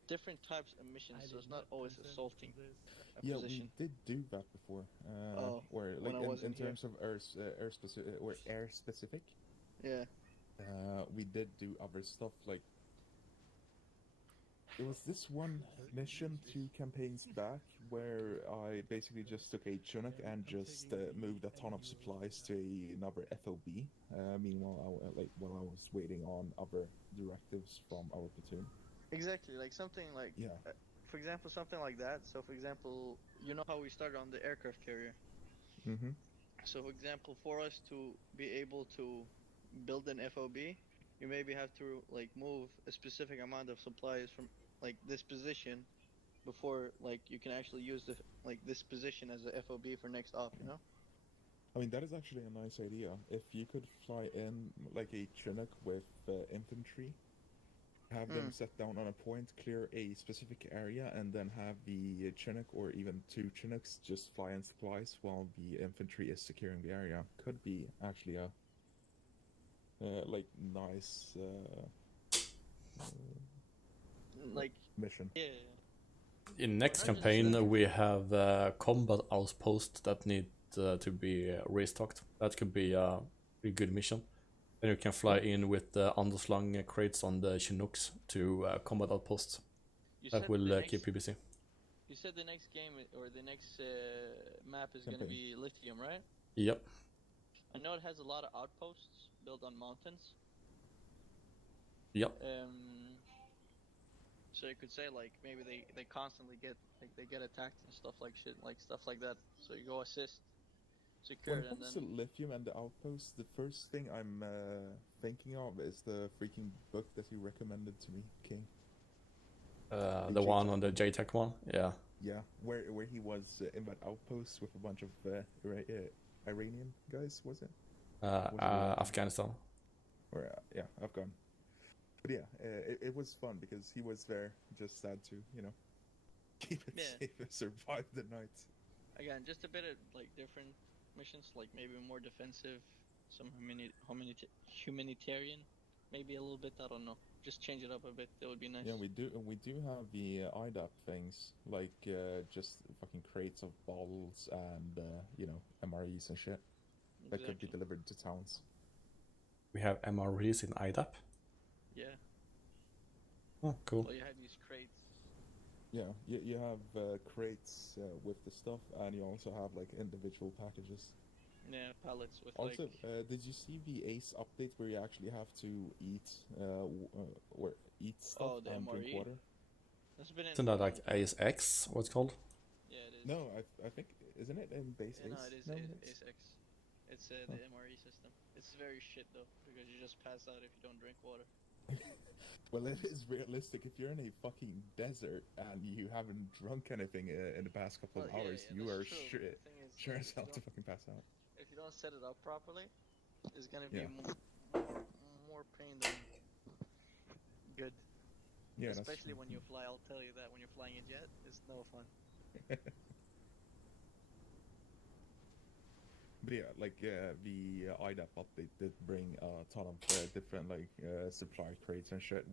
Different types of missions, so it's not always assaulting a position. We did do that before. Or like in terms of air specific. Yeah. We did do other stuff like. It was this one mission 2 campaigns back where I basically just took a Chinook and just moved a ton of supplies to another FOB. Meanwhile, while I was waiting on other directives from our platoon. Exactly, like something like for example, something like that. So, for example, you know how we started on the aircraft carrier. Mm-hmm. So, for example, for us to be able to build an FOB, you maybe have to like move a specific amount of supplies from like this position before like you can actually use this position as a FOB for next op, you know? I mean, that is actually a nice idea. If you could fly in like a Chinook with infantry, have them set down on a point, clear a specific area, and then have the Chinook or even 2 Chinooks just fly in supplies while the infantry is securing the area, could be actually a like nice like mission. Yeah. In next campaign we have combat outpost that need to be restocked. That could be a pretty good mission. Then you can fly in with the underslung crates on the Chinooks to combat outposts. That will keep you busy. You said the next game or the next map is going to be Lithium, right? Yep. I know it has a lot of outposts built on mountains. Yep. So you could say like maybe they constantly get attacked and stuff like that. So you go assist, secure, when it and comes then. to Lithium and the outposts, the first thing I'm thinking of is the freaking book that you recommended to me, King. The one on the JTech one, yeah. Yeah, where he was in that outpost with a bunch of Iranian guys, was it? Afghanistan. Or Afghan. But yeah, it was fun because he was there, just had to, keep it safe and survive the night. Again, just a bit of like different missions, like maybe more defensive, some humanitarian, maybe a little bit. I don't know. Just change it up a bit. That would be nice. Yeah, we do have the IDAP things, like just fucking crates of bottles and MREs and shit that could be delivered to towns. We have MREs in IDAP. Yeah. Oh, cool. So you have these crates. Yeah, you have crates with the stuff, and you also have like individual packages. Yeah, pallets with also, like. Did you see the ACE update where you actually have to eat stuff and drink water? That's been in. Isn't that like ASX? What's it called? Yeah, it is. No, I think isn't it in base ACE? No, it is ASX. It's the MRE system. It's very shit though because you just pass out if you don't drink water. Well, it is realistic. If you're in a fucking desert and you haven't drunk anything in the past couple of hours, you are sure as hell to fucking pass out. If you don't set it up properly, it's gonna Yeah. be more pain than good. Yeah, that's Especially true. when you fly, I'll tell you that when you're flying a jet, it's no fun. But yeah, like the IDAP update did bring a ton of different like supply crates and shit